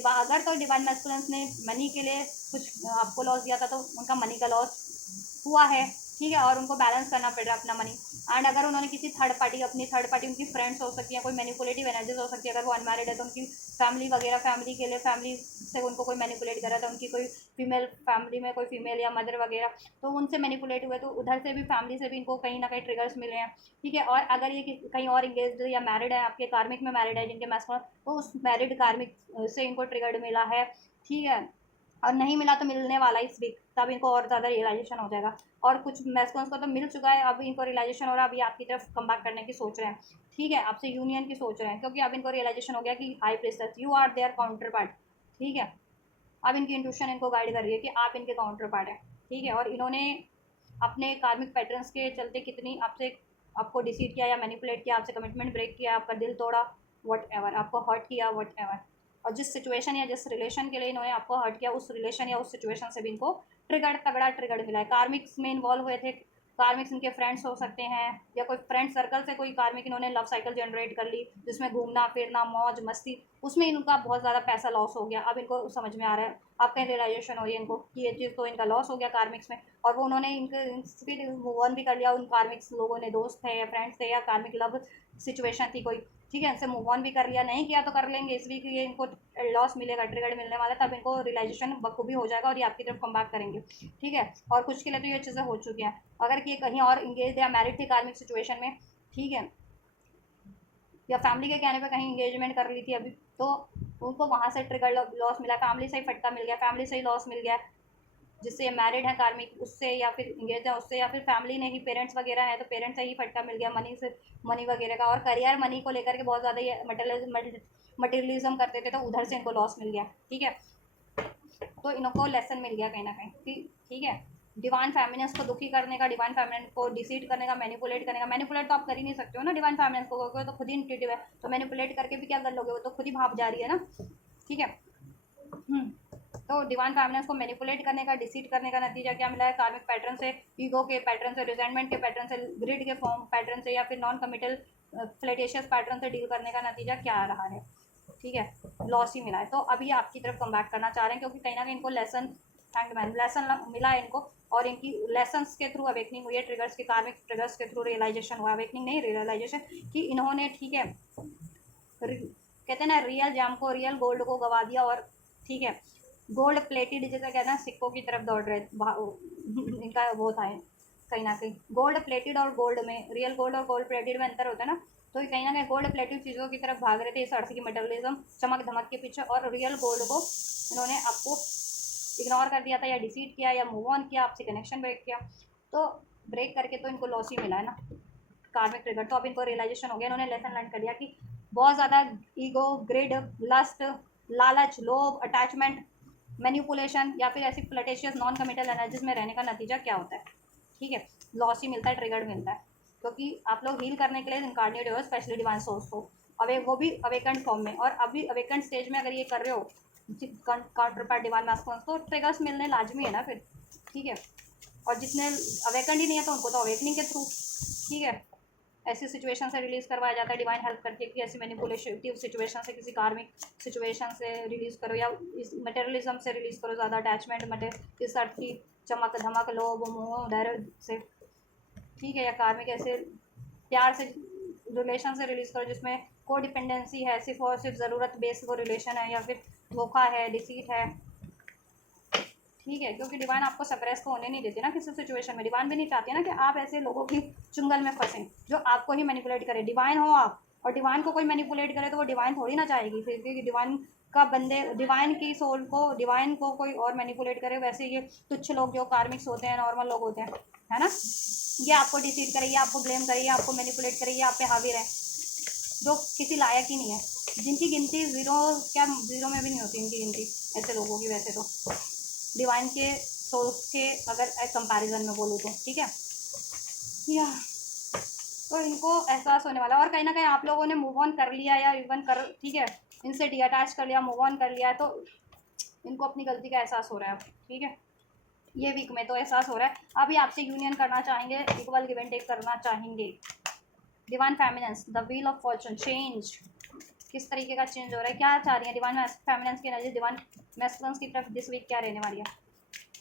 अगर तो डिवाइन मैस्कुलिन्स ने मनी के लिए कुछ आपको लॉस दिया था, तो उनका मनी का लॉस हुआ है, ठीक है, और उनको बैलेंस करना पड़ रहा है अपना मनी। एंड अगर उन्होंने किसी थर्ड पार्टी, अपनी थर्ड पार्टी उनकी फ्रेंड्स हो सकती है, कोई मैनिपुलेटिव एनर्जीज हो सकती है, अगर वो अनमैरिड है तो उनकी फैमिली वगैरह, फैमिली के लिए, फैमिली से उनको कोई मैनिपुलेट कर रहा था, उनकी कोई फीमेल फैमिली में कोई फीमेल या मदर वगैरह, तो उनसे मैनिपुलेट हुए, तो उधर से भी फैमिली से भी इनको कहीं ना कहीं ट्रिगर्स मिले हैं, ठीक है। और अगर ये कहीं और इंगेज या मैरिड है, आपके कार्मिक में मैरिड है जिनके मैस्कुलिन, तो उस मैरिड कार्मिक से इनको ट्रिगर्ड मिला है, ठीक है, और नहीं मिला तो मिलने वाला इस वीक, तब इनको और ज़्यादा रियलाइजेशन हो जाएगा। और कुछ मैस्कुलिन्स को तो मिल चुका है, अब इनको रियलाइजेशन हो रहा है, अभी आपकी तरफ कम बैक करने की सोच रहे हैं, ठीक है, आपसे यूनियन की सोच रहे हैं, क्योंकि अब इनको रियलाइजेशन हो गया कि high princess you are their counterpart, ठीक है। अब इनकी इंट्यूशन इनको गाइड कर रही है कि आप इनके काउंटर पार्ट हैं, ठीक है। और इन्होंने अपने कार्मिक पैटर्न्स के चलते कितनी आपसे, आपको डिसीट किया या मैनिपुलेट किया, आपसे कमिटमेंट ब्रेक किया, आपका दिल तोड़ा, वट एवर, आपको हर्ट किया, वट एवर, और जिस सिचुएशन या जिस रिलेशन के लिए इन्होंने आपको हर्ट किया, उस रिलेशन या उस सिचुएशन से भी इनको तगड़ा ट्रिगर्ड मिला है। कार्मिक्स में इन्वॉल्व हुए थे, कार्मिक्स इनके फ्रेंड्स हो सकते हैं, या कोई फ्रेंड सर्कल से कोई कार्मिक इन्होंने लव साइकिल जनरेट कर ली, जिसमें घूमना फिरना, मौज मस्ती, उसमें इनका बहुत ज़्यादा पैसा लॉस हो गया। अब इनको समझ में आ रहा है, अब कहीं रियलाइजेशन हो रही है इनको कि ये चीज़ तो इनका लॉस हो गया कार्मिक्स में, और वो उन्होंने इनके मूव ऑन भी कर लिया, उन कार्मिक्स लोगों ने, दोस्त थे या फ्रेंड्स थे या कार्मिक लव सिचुएशन थी कोई, ठीक है, इनसे मूव ऑन भी कर लिया, नहीं किया तो कर लेंगे इस वीक, ये इनको लॉस मिलेगा, ट्रिगर मिलने वाला है, तब इनको रियलाइजेशन बखूबी हो जाएगा और ये आपकी तरफ कम बैक करेंगे, ठीक है। और कुछ के लिए तो ये चीज़ें हो चुकी हैं, अगर कि कहीं और इंगेज या मैरिड थी कार्मिक सिचुएशन में, ठीक है, या फैमिली के कहने पे कहीं इंगेजमेंट कर ली थी अभी, तो उनको वहाँ से ट्रिगर लॉस मिला, फैमिली से ही फटका मिल गया, फैमिली से ही लॉस मिल गया, जिससे ये मैरिड है कार्मिक उससे, या फिर इंगेज है उससे, या फिर फैमिली ने ही, पेरेंट्स वगैरह है तो पेरेंट्स से ही फटका मिल गया मनी से, मनी वगैरह का। और करियर मनी को लेकर के बहुत ज़्यादा ये मटेरियलिज्म करते थे, तो उधर से इनको लॉस मिल गया, ठीक है। तो इनको लेसन मिल गया कहीं ना कहीं, ठीक है। डिवाइन फेमिनिन्स को दुखी करने का, डिवाइन फेमिनिन को डिसीट करने का, मैनिपुलेट करने का, मैनिपुलेट तो आप कर ही नहीं सकते हो ना डिवाइन फेमिनिन्स को, तो खुद ही इंट्यूटिव है, तो मैनिपुलेट करके भी क्या कर लोगे, वो तो खुद ही भाप जा रही है ना, ठीक है। तो डिवाइन फेमिनिन्स को मैनिपुलेट करने का, डिसीट करने का नतीजा क्या मिला है, कार्मिक पैटर्न से, ईगो के पैटर्न से, रिजेंटमेंट के पैटर्न से, ग्रिड के फॉर्म पैटर्न से, या फिर नॉन कमिटल फ्लैटेशियस पैटर्न से डील करने का नतीजा क्या रहा है, ठीक है, लॉस ही मिला है। तो अभी आपकी तरफ कम बैक करना चाह रहे हैं, क्योंकि कहीं ना कहीं इनको लेसन मिला है इनको, और इनकी लेसन्स के थ्रू अवेकनिंग हुई है, ट्रिगर्स के कार्मिक ट्रिगर्स के थ्रू रियलाइजेशन हुआ, अवेकनिंग नहीं रियलाइजेशन, कि इन्होंने, ठीक है, कहते हैं ना रियल जाम को, रियल गोल्ड को गवा दिया, और ठीक है गोल्ड प्लेटेड जिसे कहते हैं सिक्कों की तरफ दौड़ रहे इनका वो था कहीं ना कहीं गोल्ड प्लेटेड और गोल्ड में, रियल गोल्ड और गोल्ड प्लेटेड में अंतर होता है ना, तो कहीं ना कहीं गोल्ड प्लेटेड चीज़ों की तरफ भाग रहे थे इस अर्थ की मेटलिज्म चमक धमक के पीछे, और रियल गोल्ड को इन्होंने आपको इग्नोर कर दिया था, या डिसीट किया, या मूव ऑन किया, आपसे कनेक्शन ब्रेक किया। तो ब्रेक करके तो इनको लॉस ही मिला है ना, कार्मिक ट्रिगर। तो अब इनको रियलाइजेशन हो गया, इन्होंने लेसन लर्न कर लिया कि बहुत ज़्यादा ईगो, ग्रिड, लस्ट, लालच, लोभ, अटैचमेंट, मैनिपुलेशन या फिर ऐसी फ्लटेशियस नॉन कमिटल एनर्जीज में रहने का नतीजा क्या होता है, ठीक है, लॉस ही मिलता है, ट्रिगर्ड मिलता है। क्योंकि आप लोग हील करने के लिए इनकार्नेट हो, स्पेशली डिवाइन सोर्स को, वो भी अवेकेंड फॉर्म में, और अभी अवेकेंड स्टेज में अगर ये कर रहे हो काउंटर पार्ट डिवाइन मास्कुलिन, तो ट्रिगर्स मिलने लाजमी है ना फिर, ठीक है। और जितने अवेकेंड ही नहीं है तो उनको तो अवेकनिंग के थ्रू, ठीक है, ऐसी सिचुएशन से रिलीज करवाया जाता है डिवाइन हेल्प करके, कि ऐसी मैनिपुलेटिव सिचुएशन से, किसी कार्मिक सिचुएशन से रिलीज करो, या इस मटेरियलिज्म से रिलीज करो, ज़्यादा अटैचमेंट इस अर्थ की चमक धमक लोभ मोह धैर्य से, ठीक है, या कार्मिक ऐसे प्यार से रिलेशन से रिलीज करो जिसमें को डिपेंडेंसी है, सिर्फ और सिर्फ ज़रूरत बेस्ड वो रिलेशन है, या फिर धोखा है, डिसीट है, ठीक है। क्योंकि डिवाइन आपको सप्रेस तो होने नहीं देती ना किसी सिचुएशन में, डिवाइन भी नहीं चाहती ना कि आप ऐसे लोगों की चुंगल में फंसें जो आपको ही मैनिपुलेट करे। डिवाइन हो आप और डिवाइन को कोई मैनिपुलेट करे तो वो डिवाइन थोड़ी ना चाहेगी फिर, क्योंकि डिवाइन का बंदे, डिवाइन की सोल को, डिवाइन को कोई और मैनिपुलेट करे। वैसे ये तुच्छ लोग जो कार्मिक्स होते हैं, नॉर्मल लोग होते हैं, है ना, ये आपको डिसीट करे, ये आपको ब्लेम करे, ये आपको मैनिपुलेट करे, ये आप पे हावी रहे, जो किसी लायक ही नहीं है, जिनकी गिनती ज़ीरो में भी नहीं होती इनकी गिनती, ऐसे लोगों की। वैसे तो डिवाइन के सोल्स के अगर कंपैरिजन में बोलूँ तो, ठीक है, या तो इनको एहसास होने वाला। और कहीं ना कहीं आप लोगों ने मूव ऑन कर लिया, या इवन कर, ठीक है, इनसे डी अटैच कर लिया, मूव ऑन कर लिया, तो इनको अपनी गलती का एहसास हो रहा है, ठीक है, ये वीक में तो एहसास हो रहा है। अभी आपसे यूनियन करना चाहेंगे, इक्वल गिव एंड टेक करना चाहेंगे। Divine feminines, the wheel of fortune, change, किस तरीके का चेंज हो रहा है, क्या चाह रही है डिवाइन फेमिनेंस की एनर्जी डिवाइन मैस्कुलिन्स की तरफ दिस वीक क्या रहने वाली है।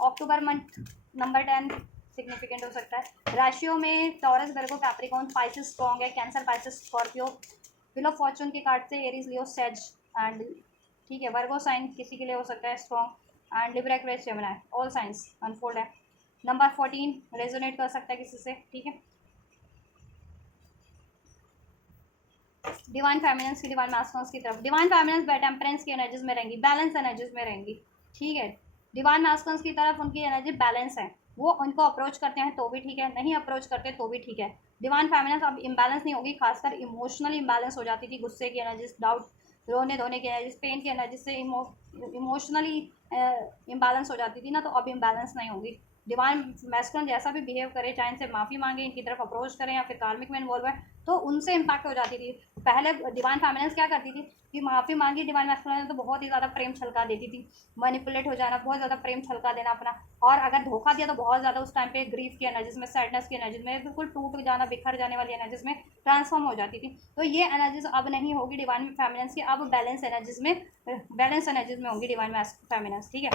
अक्टूबर मंथ नंबर 10 सिग्निफिकेंट हो सकता है। राशियों में टॉरस, वर्गो, कैप्रिकॉर्न, पाइसेस स्ट्रॉन्ग है, cancer, Pisces, Scorpio. Wheel of Fortune के कार्ड से एरीज, लियो, सेज एंड, ठीक है, वर्गो साइन किसी के लिए हो सकता है strong, and Libra, Aquarius, Gemini, all science unfold है। नंबर 14 रेजोनेट कर सकता है किसी से, ठीक है। डिवाइन फेमिनेंस की, डिवाइन मैस्कुलिन्स की तरफ, डिवाइन फेमिनेंस टेम्परेंस की एनर्जीज में रहेंगी, बैलेंस एनर्जीज में रहेंगी, ठीक है। डिवाइन मैस्कुलिन्स की तरफ उनकी एनर्जी बैलेंस है, वो उनको अप्रोच करते हैं तो भी ठीक है, नहीं अप्रोच करते तो भी ठीक है। डिवाइन फेमिनेंस अब इम्बैलेंस नहीं होगी, खासकर इमोशनल इम्बैलेंस हो जाती थी, गुस्से की एनर्जीज, डाउट, रोने धोने की एनर्जीज, पेन की एनर्जी से इमोशनली इम्बैलेंस हो जाती थी ना, तो अब इम्बैलेंस नहीं होगी। डिवाइन मैस्कुलिन जैसा भी बिहेव करे, चाहे इनसे माफ़ी मांगे, इनकी तरफ अप्रोच करें, या फिर कार्मिक में इन्वॉल्व है, तो उनसे इम्पैक्ट हो जाती थी। पहले डिवाइन फेमिनेंस क्या करती थी कि माफ़ी मांगी डिवाइन मैस्कुलिन तो बहुत ही ज़्यादा प्रेम छलका देती थी, मैनिपुलेट हो जाना, बहुत ज़्यादा प्रेम छलका देना अपना, और अगर धोखा दिया तो बहुत ज़्यादा उस टाइम पे ग्रीफ की एनर्जीज में, सैडनेस की एनर्जीज में, बिल्कुल टूट जाना, बिखर जाने वाली एनर्जीज में ट्रांसफॉर्म हो जाती थी। तो ये एनर्जीज अब नहीं होगी डिवाइन फेमिनेंस की, अब बैलेंस एनर्जीज में होंगी डिवाइन फेमिनेंस, ठीक है।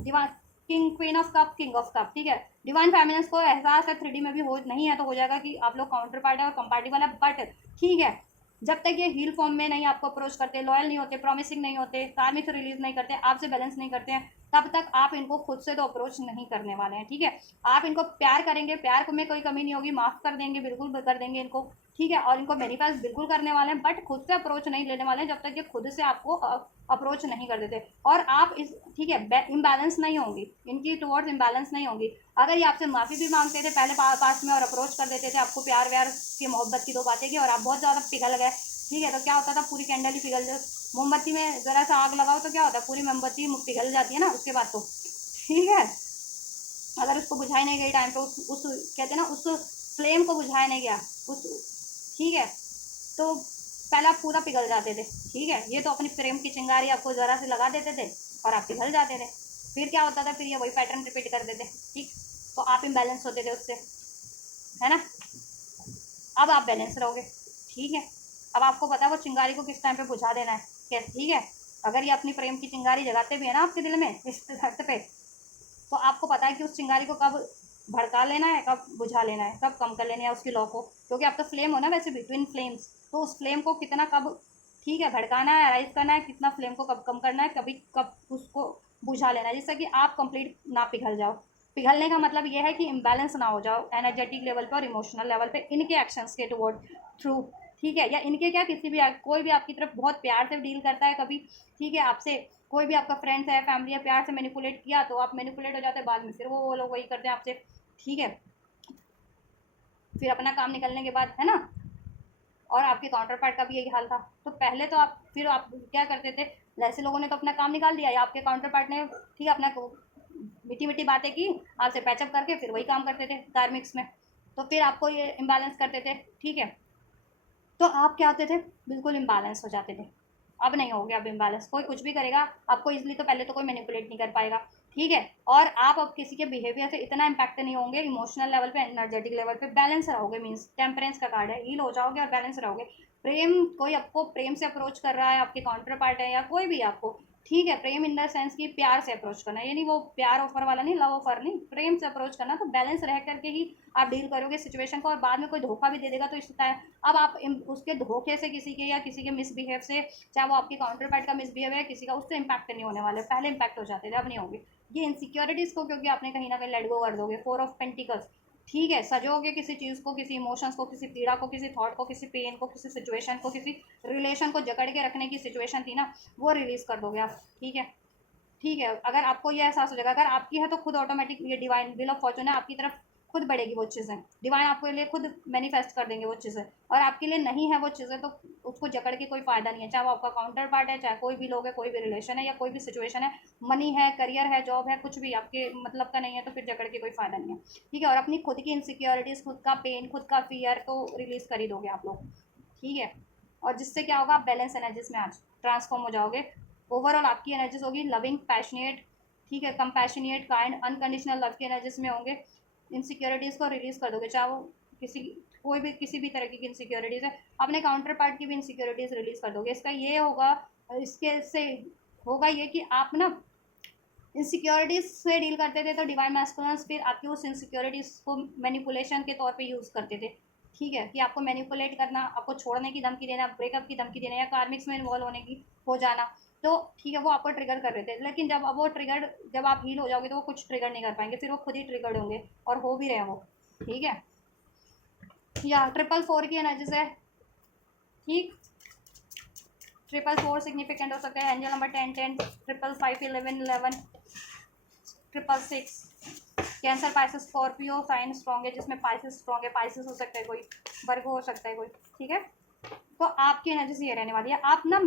Divine king, queen of cup, king of cup, ठीक है। डिवाइन फेमिनेंस को एहसास है 3D में भी हो नहीं है तो हो जाएगा कि आप लोग काउंटर पार्ट है और कंपैटिबल है, बट ठीक है, जब तक ये हील फॉर्म में नहीं आपको अप्रोच करते, लॉयल नहीं होते, प्रॉमिसिंग नहीं होते, कार्मिक से रिलीज नहीं करते, आपसे बैलेंस नहीं करते हैं, तब तक आप इनको खुद से तो अप्रोच नहीं करने वाले हैं, ठीक है। आप इनको प्यार करेंगे, प्यार में कोई कमी नहीं होगी, माफ़ कर देंगे, बिल्कुल कर देंगे इनको, ठीक है, और इनको मैनिफेस्ट बिल्कुल करने वाले हैं, बट खुद से अप्रोच नहीं लेने वाले जब तक ये खुद से आपको अप्रोच नहीं कर देते। और आप इस, ठीक है, इम्बैलेंस नहीं होंगी इनकी टुवर्ड्स, इम्बैलेंस नहीं होंगी। अगर ये आपसे माफ़ी भी मांगते थे पहले पास में और अप्रोच कर देते थे, आपको प्यार व्यार की मोहब्बत की दो बातें की, और आप बहुत ज़्यादा पिघल गए, ठीक है, तो क्या होता था, पूरी कैंडल ही पिघल जाए, मोमबत्ती में ज़रा सा आग लगाओ तो क्या होता है, पूरी मोमबत्ती पिघल जाती है ना उसके बाद तो, ठीक है। अगर उसको बुझाई नहीं गई टाइम पे, उस कहते हैं ना, उस फ्लेम को बुझाया नहीं गया उस, ठीक है, तो पहले आप पूरा पिघल जाते थे, ठीक है। ये तो अपनी प्रेम की चिंगारी आपको ज़रा से लगा देते थे और आप पिघल जाते थे, फिर क्या होता था, फिर ये वही पैटर्न रिपीट कर देते, ठीक, तो आप इम्बैलेंस होते थे उससे, है ना। अब आप बैलेंस रहोगे, ठीक है। अब आपको पता है वो चिंगारी को किस टाइम पे बुझा देना है कैसे, ठीक है। अगर ये अपनी प्रेम की चिंगारी जगाते भी है ना आपके दिल में इस धरत पे, तो आपको पता है कि उस चिंगारी को कब भड़का लेना है, कब बुझा लेना है, कब कम कर लेना है उसकी लौ को, क्योंकि आप तो फ्लेम हो ना वैसे भी, ट्विन फ्लेम्स। तो उस फ्लेम को कितना कब, ठीक है, भड़काना है, राइज करना है, कितना फ्लेम को कब कम करना है, कभी कब उसको बुझा लेना है, जिससे कि आप कंप्लीट ना पिघल जाओ। पिघलने का मतलब ये है कि इम्बैलेंस ना हो जाओ एनर्जेटिक लेवल पे और इमोशनल लेवल पे इनके एक्शंस के टुवर्ड थ्रू, ठीक है। या इनके क्या, किसी भी कोई भी आपकी तरफ बहुत प्यार से डील करता है कभी, ठीक है, आपसे कोई भी आपका फ्रेंड्स है, फैमिली है, प्यार से मैनिपुलेट किया तो आप मैनिपुलेट हो जाते हैं, बाद में फिर वो लोग वही करते हैं आपसे, ठीक है। फिर अपना काम निकलने के बाद, है ना, और आपके काउंटर पार्ट का भी यही हाल था। तो पहले तो आप, फिर आप क्या करते थे, ऐसे लोगों ने तो अपना काम निकाल दिया, या आपके काउंटर पार्ट ने, ठीक है, अपना मीठी मीठी बातें की आपसे, पैचअप करके फिर वही काम करते थे कार्मिक्स में। तो फिर आपको ये इम्बैलेंस करते थे, ठीक है। तो आप क्या होते थे, बिल्कुल इम्बैलेंस हो जाते थे। अब नहीं हो गया, अब इम्बैलेंस कोई कुछ भी करेगा आपको इजीली, तो पहले तो कोई मैनिपुलेट नहीं कर पाएगा, ठीक है। और आप अब किसी के बिहेवियर से इतना इम्पैक्ट नहीं होंगे, इमोशनल लेवल पे, एनर्जेटिक लेवल पे बैलेंस रहोगे, मीन्स टेम्परेंस का कार्ड है, हील हो जाओगे और बैलेंस रहोगे। प्रेम, कोई आपको प्रेम से अप्रोच कर रहा है, आपके काउंटर पार्ट है या कोई भी आपको, ठीक है, प्रेम इन द सेंस की प्यार से अप्रोच करना, यानी वो प्यार ऑफर वाला नहीं, लव ऑफर नहीं, प्रेम से अप्रोच करना, तो बैलेंस रह करके ही आप डील करोगे सिचुएशन को। और बाद में कोई धोखा भी दे देगा तो इसका, अब आप उसके धोखे से, किसी के या किसी के मिसबिहेव से, चाहे वो आपके काउंटर पार्ट का मिसबिहेव है किसी का, उससे इम्पैक्ट नहीं होने वाले, पहले इम्पैक्ट हो जाते थे, अब नहीं होंगे। ये इनसिक्योरिटीज़ को क्योंकि आपने कहीं ना कहीं लेट गो कर दोगे, 4 ऑफ पेंटिकल्स, ठीक है, सजोगे किसी चीज़ को, किसी इमोशंस को, किसी पीड़ा को, किसी थॉट को, किसी पेन को, किसी सिचुएशन को, किसी रिलेशन को जकड़ के रखने की सिचुएशन थी ना, वो रिलीज़ कर दोगे आप, ठीक है। ठीक है, अगर आपको ये एहसास हो जाएगा, अगर आपकी है तो खुद ऑटोमेटिक ये डिवाइन व्हील ऑफ फॉर्चून है आपकी तरफ, खुद बढ़ेगी वो चीज़ें, डिवाइन आपके लिए खुद मैनिफेस्ट कर देंगे वो चीज़ें। और आपके लिए नहीं है वो चीज़ें तो उसको जकड़ के कोई फ़ायदा नहीं है, चाहे वो आपका काउंटर पार्ट है, चाहे कोई भी लोग है, कोई भी रिलेशन है, या कोई भी सिचुएशन है, मनी है, करियर है, जॉब है, कुछ भी आपके मतलब का नहीं है, तो फिर जकड़ के कोई फ़ायदा नहीं है, ठीक है। और अपनी खुद की इनसिक्योरिटीज़, खुद का पेन, खुद का फियर तो रिलीज़ कर ही दोगे आप लोग, ठीक है। और जिससे क्या होगा, आप बैलेंस एनर्जीज में आज ट्रांसफॉर्म हो जाओगे। ओवरऑल आपकी एनर्जीज होगी लविंग, पैशनेट, ठीक है, कंपैशनेट, काइंड, अनकंडीशनल लव की एनर्जीज में होंगे। इनसिक्योरिटीज़ को रिलीज़ कर दोगे, चाहे वो किसी, कोई भी किसी भी तरह की इनसिक्योरिटीज़ है, अपने काउंटर पार्ट की भी इनसिक्योरिटीज़ रिलीज़ कर दोगे। इसका ये होगा, इसके से होगा ये कि आप ना इनसिक्योरिटीज़ से डील करते थे, तो डिवाइन मैस्कुलिन्स फिर आपकी उस इनसिक्योरिटीज़ को मैनिपुलेशन के तौर पे यूज़ करते थे, ठीक है, कि आपको मैनिपुलेट करना, आपको छोड़ने की धमकी देना, ब्रेकअप की धमकी देना, या कार्मिक्स में इन्वॉल्व होने की हो जाना, तो ठीक है, वो आपको ट्रिगर कर रहे थे। लेकिन जब अब वो ट्रिगर, जब आप हील हो जाओगे तो वो कुछ ट्रिगर नहीं कर पाएंगे, फिर वो खुद ही ट्रिगर्ड होंगे, और हो भी रहे हैं वो, ठीक है। या 444 की एनर्जीज है, ठीक, 444 सिग्निफिकेंट हो सकता है, angel number 10 10, 555 11 11, 666, Cancer, Pisces, Scorpio sign strong है, जिसमें पाइसेस स्ट्रॉन्ग है, पाइसेस हो सकता है कोई, वर्गो हो सकता है कोई, ठीक है। तो आपकी एनर्जी ये रहने वाली है, आप ना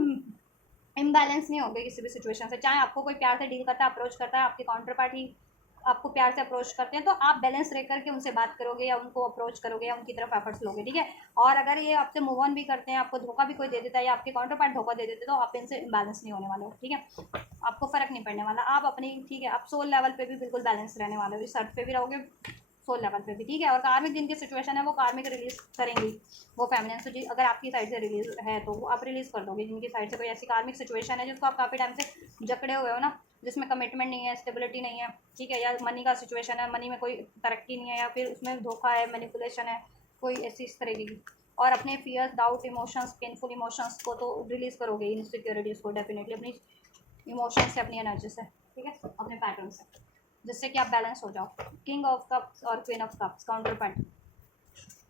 इम्बैलेंस नहीं होंगे किसी भी सिचुएशन से, चाहे आपको कोई प्यार से डील करता है, अप्रोच करता है, आपके काउंटर पार्टी आपको प्यार से अप्रोच करते हैं, तो आप बैलेंस रह करके उनसे बात करोगे, या उनको अप्रोच करोगे, या उनकी तरफ एफर्ट्स लोगे, ठीक है। और अगर ये आपसे मूव ऑन भी करते हैं, आपको धोखा भी कोई दे देता है, या आपके काउंटर पार्ट धोखा दे देते हैं, तो आप इनसे इम्बैलेंस नहीं होने वाले हो, ठीक है। आपको फ़र्क नहीं पड़ने वाला, आप अपनी, ठीक है, आप सोल लेवल पे भी बिल्कुल बैलेंस रहने वाले हो, इस अर्थ पे भी रहोगे, सोल लेवल पे भी, ठीक है। और कार्मिक जिनकी सिचुएशन है वो कार्मिक रिलीज करेंगी, वो फेमिनिन, तो जी अगर आपकी साइड से रिलीज है तो वो आप रिलीज कर दोगे, जिनकी साइड से कोई ऐसी कार्मिक सिचुएशन है जिसको आप काफ़ी टाइम से जकड़े हुए हो ना, जिसमें कमिटमेंट नहीं है, स्टेबिलिटी नहीं है, ठीक है, या मनी का सिचुएशन है, मनी में कोई तरक्की नहीं है, या फिर उसमें धोखा है, मैनिपुलेशन है, कोई ऐसी इस तरह की। और अपने fears, doubt, emotions, painful emotions को तो रिलीज़ करोगे, इनसिक्योरिटीज़ को डेफिनेटली अपनी इमोशंस से, अपनी एनर्जी से, ठीक है, अपने पैटर्न से, जिससे कि आप बैलेंस हो जाओ। किंग ऑफ कप्स और queen of cups counter part.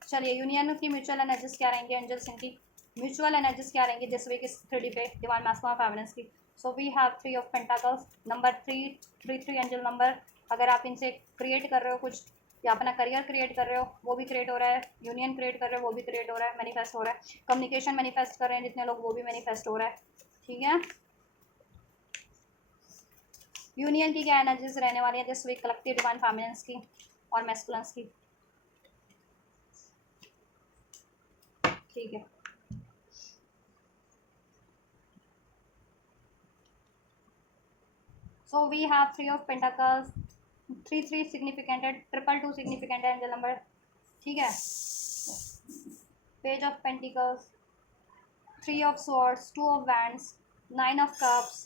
चलिए, यूनियन की म्यूचुअल एनर्जीज क्या रहेंगे, एंजल्स इनकी म्यूचुअल एनर्जीज क्या रहेंगी दिस वीक इस 3D पे, डिवाइन मैस्कुलिन फेमिनिन की। So we have 3 of pentacles, number 3 angel number. अगर आप इनसे क्रिएट कर रहे हो कुछ, या अपना करियर क्रिएट कर रहे हो, वो भी क्रिएट हो रहा है, यूनियन क्रिएट कर रहे हो, वो भी क्रिएट हो रहा है, मैनिफेस्ट हो रहा है, कम्युनिकेशन मैनिफेस्ट कर रहे हैं जितने लोग, वो भी मैनिफेस्ट हो रहा है, ठीक है। यूनियन की क्या एनर्जीज रहने वाली है this week collective divine feminines की और मैस्कुलिन्स की, ठीक है। So we have 3 of pentacles, 3 significant है, 222 सिग्निफिकेंट है एंजल नंबर, ठीक है। Page of pentacles, 3 of swords, 2 of wands, 9 of cups,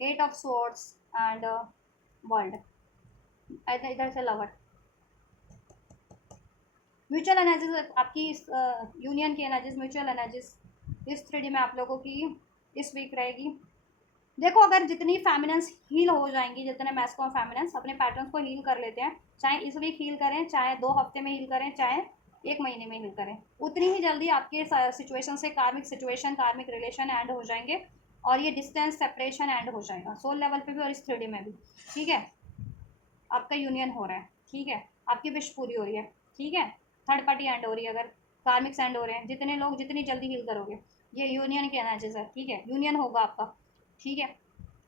8 of swords and world. इधर से लवर। म्यूचुअल एनर्जीज आपकी यूनियन की एनर्जीज, म्यूचुअल एनर्जीज इस 3D में आप लोगों की इस वीक रहेगी। देखो, अगर जितनी फेमिनेंस हील हो जाएंगी, जितने मैस्कुलिन फेमिनेंस अपने पैटर्न्स को हील कर लेते हैं, चाहे इस वीक हील करें, चाहे 2 हफ्ते में हील करें, चाहे 1 महीने में हील करें, उतनी ही जल्दी आपके सिचुएशन से कार्मिक सिचुएशन, कार्मिक रिलेशन एंड हो जाएंगे और ये डिस्टेंस सेपरेशन एंड हो जाएगा सोल लेवल पे भी और इस 3D में भी। ठीक है, आपका यूनियन हो रहा है। ठीक है, आपकी विश पूरी हो रही है। ठीक है, थर्ड पार्टी एंड हो रही है, अगर कार्मिक्स एंड हो रहे हैं, जितने लोग जितनी जल्दी हील करोगे, ये यूनियन की एनर्जीज है। ठीक है, यूनियन होगा आपका। ठीक है,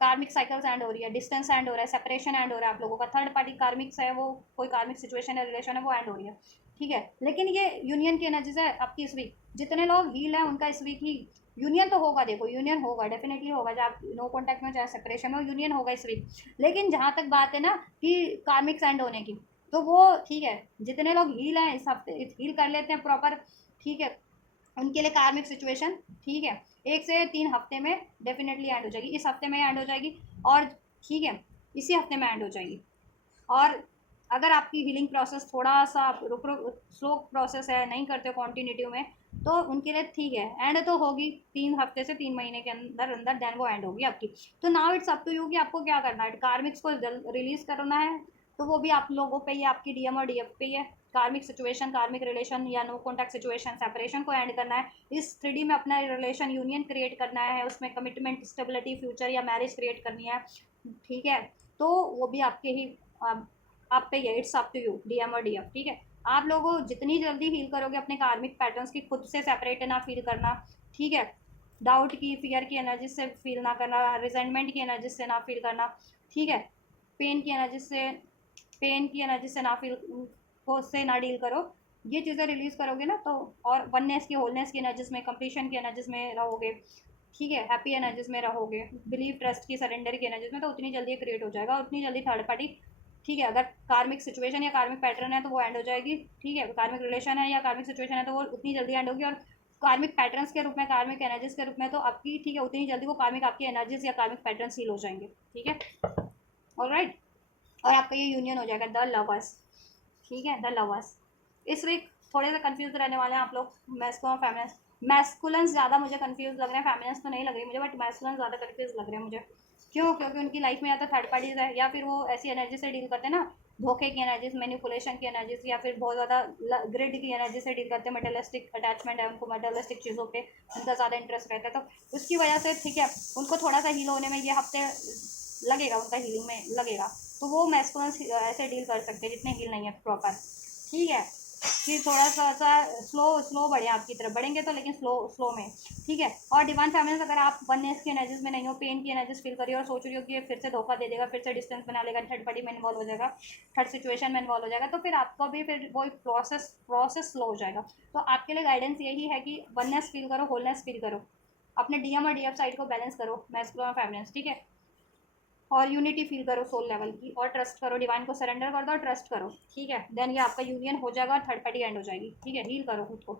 कार्मिक साइकिल्स एंड हो रही है, डिस्टेंस एंड हो रहा है, सेपरेशन एंड हो रहा है आप लोगों का। थर्ड पार्टी कार्मिक्स है, वो कोई कार्मिक सिचुएशन है, रिलेशन है, वो एंड हो रही है। ठीक है, लेकिन ये यूनियन की एनर्जीज है आपकी इस वीक। जितने लोग हील है उनका इस वीक ही यूनियन तो होगा। देखो, यूनियन होगा, डेफिनेटली होगा, चाहे आप नो कॉन्टैक्ट में चाहे सेपरेशन में, यूनियन होगा इस वीक। लेकिन जहाँ तक बात है ना कि कार्मिक्स एंड होने की, तो वो ठीक है, जितने लोग हील हैं इस हफ्ते हील कर लेते हैं प्रॉपर। ठीक है, उनके लिए कार्मिक सिचुएशन ठीक है 1 से 3 हफ्ते में डेफिनेटली एंड हो जाएगी। इस हफ्ते में एंड हो जाएगी और ठीक है इसी हफ्ते में एंड हो जाएगी। और अगर आपकी हीलिंग प्रोसेस थोड़ा सा रुक स्लो प्रोसेस है, नहीं करते कंटिन्यूटी में, तो उनके लिए ठीक है, एंड तो होगी 3 हफ्ते से 3 महीने के अंदर अंदर, देन वो एंड होगी आपकी। तो now it's up to you कि आपको क्या करना है। कार्मिक्स को रिलीज करना है तो वो भी आप लोगों पे ही, आपकी डीएम और डीएफ पे ही है। कार्मिक सिचुएशन, कार्मिक रिलेशन या नो कॉन्टैक्ट सिचुएशन, सेपरेशन को एंड करना है। इस 3D में अपना रिलेशन यूनियन क्रिएट करना है, उसमें कमिटमेंट, स्टेबिलिटी, फ्यूचर या मैरिज क्रिएट करनी है। ठीक है, तो वो भी आपके ही आप पे ही है। It's up to you, DM और डीएफ। ठीक है, आप लोगों जितनी जल्दी हील करोगे अपने कार्मिक पैटर्न्स की, खुद से सेपरेट ना फील करना। ठीक है, डाउट की, फियर की एनर्जी से फील ना करना, रिजेंटमेंट की एनर्जी से ना फील करना। ठीक है, पेन की एनर्जी से, पेन की एनर्जी से ना फील को से ना डील करो। ये चीज़ें रिलीज़ करोगे ना, तो और वननेस की, होलनेस की एनर्जीज में, कंप्लीशन की एनर्जीज में रहोगे। ठीक है, हैप्पी एनर्जीज में रहोगे, बिलीव, ट्रस्ट की, सरेंडर की एनर्जीज में, तो उतनी जल्दी क्रिएट हो जाएगा, उतनी जल्दी थर्ड पार्टी। ठीक है, अगर कार्मिक सिचुएशन या कार्मिक पैटर्न है तो वो एंड हो जाएगी। ठीक है, कार्मिक रिलेशन है या कार्मिक सिचुएशन है तो वो उतनी जल्दी एंड होगी। और कार्मिक पैटर्न्स के रूप में, कार्मिक एनर्जीज के रूप में, तो आपकी ठीक है उतनी जल्दी वो कार्मिक आपकी एनर्जीज या कार्मिक पैटर्न सील हो जाएंगे। ठीक है, ऑलराइट। और आपका ये यूनियन हो जाएगा द लवर्स। ठीक है, द लवर्स इस वीक थोड़े से कंफ्यूज रहने वाले हैं आप लोग। मैस्कुलिन फेमिनिन, मैस्कुलिन ज़्यादा मुझे कंफ्यूज लग रहे हैं, फेमिनिन्स तो नहीं लग रही मुझे, बट मैस्कुलिन ज़्यादा कंफ्यूज लग रहे हैं मुझे। क्यों? क्योंकि उनकी लाइफ में या तो थर्ड पार्टीज है, या फिर वो ऐसी एनर्जी से डील करते हैं ना, धोखे की एनर्जीज, मैनिपुलेशन की एनर्जीज, या फिर बहुत ज़्यादा ग्रिड की एनर्जी से डील करते हैं। मटेरियलिस्टिक अटैचमेंट है उनको, मटेरियलिस्टिक चीज़ों पे उनका ज़्यादा इंटरेस्ट रहता है, तो उसकी वजह से ठीक है उनको थोड़ा सा हील होने में ये हफ्ते लगेगा, उनका हीलिंग में लगेगा। तो वो मैस्कुलिन ऐसे डील कर सकते हैं जितने हील नहीं है प्रॉपर। ठीक है, कि थोड़ा सा स्लो बढ़े, आपकी तरफ बढ़ेंगे तो, लेकिन स्लो में। ठीक है, और डिवाइन फेमिनिन, अगर आप वननेस की एनर्जीज में नहीं हो, पेन की एनर्जीज फील करिए और सोच रही हो कि ये फिर से धोखा दे देगा, फिर से डिस्टेंस बना लेगा, थर्ड पार्टी में इन्वॉल्व हो जाएगा, थर्ड सिचुएशन में इन्वॉल्व हो जाएगा, तो फिर आपका भी फिर वो प्रोसेस स्लो हो जाएगा। तो आपके लिए गाइडेंस यही है कि वननेस फील करो, होलनेस फील करो, अपने डीएम और डीएफ साइड को बैलेंस करो, मैस्कुलिन और फेमिनिन। ठीक है, और यूनिटी फील करो सोल लेवल की, और ट्रस्ट करो, डिवाइन को सरेंडर कर दो और ट्रस्ट करो। ठीक है, देन ये आपका यूनियन हो जाएगा और थर्ड पार्टी एंड हो जाएगी। ठीक है, हील करो खुद को।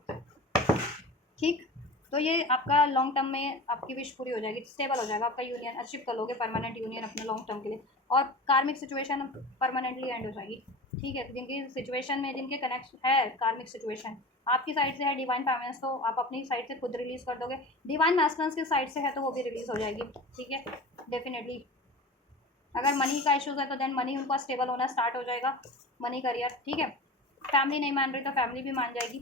ठीक, तो ये आपका लॉन्ग टर्म में आपकी विश पूरी हो जाएगी, स्टेबल हो जाएगा आपका यूनियन, अचीव कर लोगे परमानेंट यूनियन अपने लॉन्ग टर्म के लिए, और कार्मिक सिचुएशन परमानेंटली एंड हो जाएगी। ठीक है, जिनकी सिचुएशन में, जिनके कनेक्ट है कार्मिक सिचुएशन आपकी साइड से है डिवाइन फेमिनिन, तो आप अपनी साइड से खुद रिलीज कर दोगे। डिवाइन मैस्कुलिन की साइड से है तो वो भी रिलीज हो जाएगी। ठीक है, डेफिनेटली। अगर मनी का इश्यूज है तो देन मनी उनका स्टेबल होना स्टार्ट हो जाएगा, मनी करियर। ठीक है, फैमिली नहीं मान रही तो फैमिली भी मान जाएगी।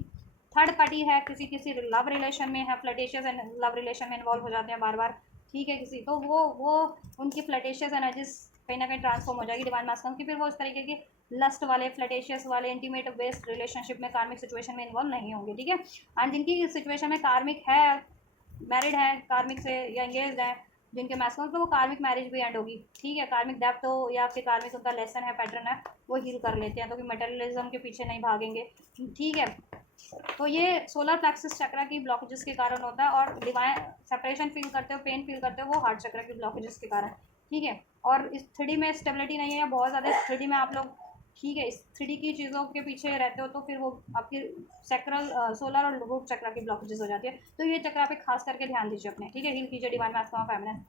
थर्ड पार्टी है, किसी लव रिलेशन में है, फ्लर्टेशियस लव रिलेशन में इन्वॉल्व हो जाते हैं बार बार। ठीक है, किसी तो वो उनकी फ्लर्टेशियस एनर्जीज कहीं ना कहीं ट्रांसफॉर्म हो जाएगी डिवाइन मैस्कुलिन की, फिर वो उस तरीके की लस्ट वाले, फ्लर्टेशियस वाले, इंटीमेट बेस्ड रिलेशनशिप में, कार्मिक सिचुएशन में इन्वॉल्व नहीं होंगे। ठीक है, एंड जिनकी सिचुएशन में कार्मिक है, मैरिड है कार्मिक से या एंगेज है, जिनके मैस्कुलिन, तो वो कार्मिक मैरिज भी एंड होगी। ठीक है, कार्मिक डेप्थ हो या फिर कार्मिक उनका लेसन है, पैटर्न है, वो हील कर लेते हैं, तो कि मटेरियलिज्म के पीछे नहीं भागेंगे। ठीक है, तो ये सोलर प्लेक्सस चक्र की ब्लॉकेजेस के कारण होता है, और डिवाइन सेपरेशन फील करते हो, पेन फील करते हो, वो हार्ट चक्र की ब्लॉकेजेस के कारण। ठीक है, और इस 3D में स्टेबिलिटी नहीं है, बहुत ज़्यादा 3D में आप लोग ठीक है, इस 3D की चीज़ों के पीछे रहते हो तो फिर वो आपकी सैक्रल, सोलर और रूट चक्र की ब्लॉकेजेस हो जाती है। तो ये चक्र पे खास करके ध्यान दीजिए अपने, ठीक है। हील कीजिए डिवाइन मैस्कुलिन फेमिनिन।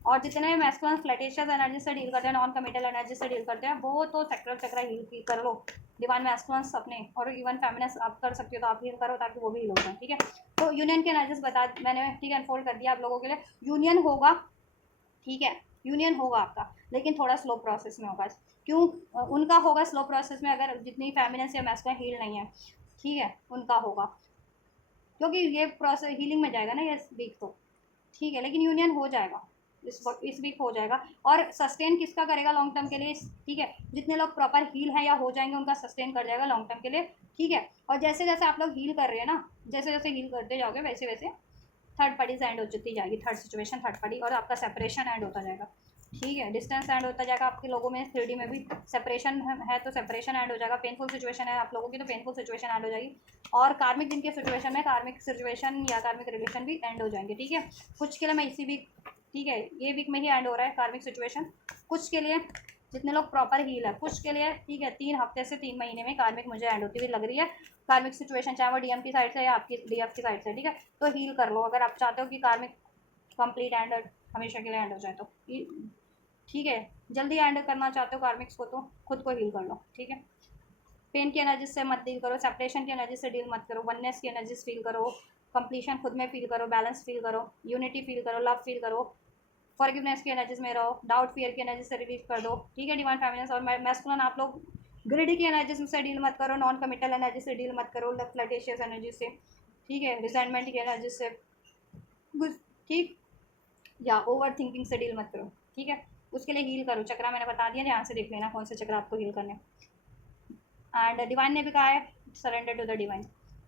और जितने मैस्कुलिन फ्लैटेशियस एनर्जी से डील करते हैं, नॉन कमिटल एनर्जी से डील करते हैं, वो तो सैक्रल चक्र हील की कर लो। डिवाइन मैस्कुलिन्स अपने और इवन फेमिनिन आप कर सकते हो तो आप हील करो ताकि वो भी हील हो जाए, ठीक है। तो यूनियन के एनर्जीज बता मैंने, ठीक है, अनफोल्ड कर दिया आप लोगों के लिए। यूनियन होगा, ठीक है, यूनियन होगा आपका, लेकिन थोड़ा स्लो प्रोसेस में होगा। क्यों? उनका होगा स्लो प्रोसेस में अगर जितनी फेमिनिन या मैस्कुलिन हील नहीं है, ठीक है, उनका होगा, क्योंकि ये प्रोसेस हीलिंग में जाएगा ना ये वीक तो, ठीक है। लेकिन यूनियन हो जाएगा इस वीक हो जाएगा। और सस्टेन किसका करेगा लॉन्ग टर्म के लिए, ठीक है, जितने लोग प्रॉपर हील हैं या हो जाएंगे उनका सस्टेन कर जाएगा लॉन्ग टर्म के लिए, ठीक है। और जैसे जैसे आप लोग हील कर रहे हैं ना, जैसे जैसे हील करते जाओगे वैसे वैसे थर्ड पार्टी एंड हो जाती जाएगी, थर्ड सिचुएशन थर्ड पार्टी, और आपका सेपरेशन एंड होता जाएगा, ठीक है। डिस्टेंस एंड होता जाएगा आपके लोगों में, 3D में भी सेपरेशन है तो सेपरेशन एंड हो जाएगा। पेनफुल सिचुएशन है आप लोगों की तो पेनफुल सिचुएशन एंड हो जाएगी। और कार्मिक जिनके सिचुएशन में कार्मिक सिचुएशन या कार्मिक रिलेशन भी एंड हो जाएंगे, ठीक है। कुछ के लिए मैं इसी वीक, ठीक है, ये वीक में ही एंड हो रहा है कार्मिक सिचुएशन। कुछ के लिए जितने लोग प्रॉपर हील है, कुछ के लिए, ठीक है, 3 हफ्ते से 3 महीने में कार्मिक मुझे एंड होती हुई लग रही है। कार्मिक सिचुएशन चाहे वो डीएम की साइड से या आपकी डीएफ की साइड से, ठीक है। तो हील कर लो अगर आप चाहते हो कि कार्मिक कंप्लीट एंड हमेशा के लिए एंड हो जाए तो, ठीक है। जल्दी एंड करना चाहते हो कार्मिक्स को तो खुद को हील कर लो, ठीक है। पेन की एनर्जी से मत डील करो, सेपरेशन की एनर्जी से डील मत करो, वननेस की एनर्जी फील करो, कंप्लीशन खुद में फील करो, बैलेंस फील करो, यूनिटी फील करो, लव फील करो, फॉरगिवनेस की एनर्जीज में रहो, डाउट फियर की एनर्जी से रिलीज कर दो, ठीक है। डिवाइन फेमिनिन और मैस्कुलिन आप लोग ग्रिडी की एनर्जीज से डील मत करो, नॉन कमिटल एनर्जी से डील मत करो, फ्लर्टेशियस एनर्जी से, ठीक है, रिजेंटमेंट की एनर्जी से, ठीक, या ओवर थिंकिंग से डील मत करो, ठीक है। उसके लिए हील करो, चक्रा मैंने बता दिया, ध्यान से देख लेना कौन से चक्र आपको हील करने। एंड डिवाइन ने भी कहा है surrender to the divine,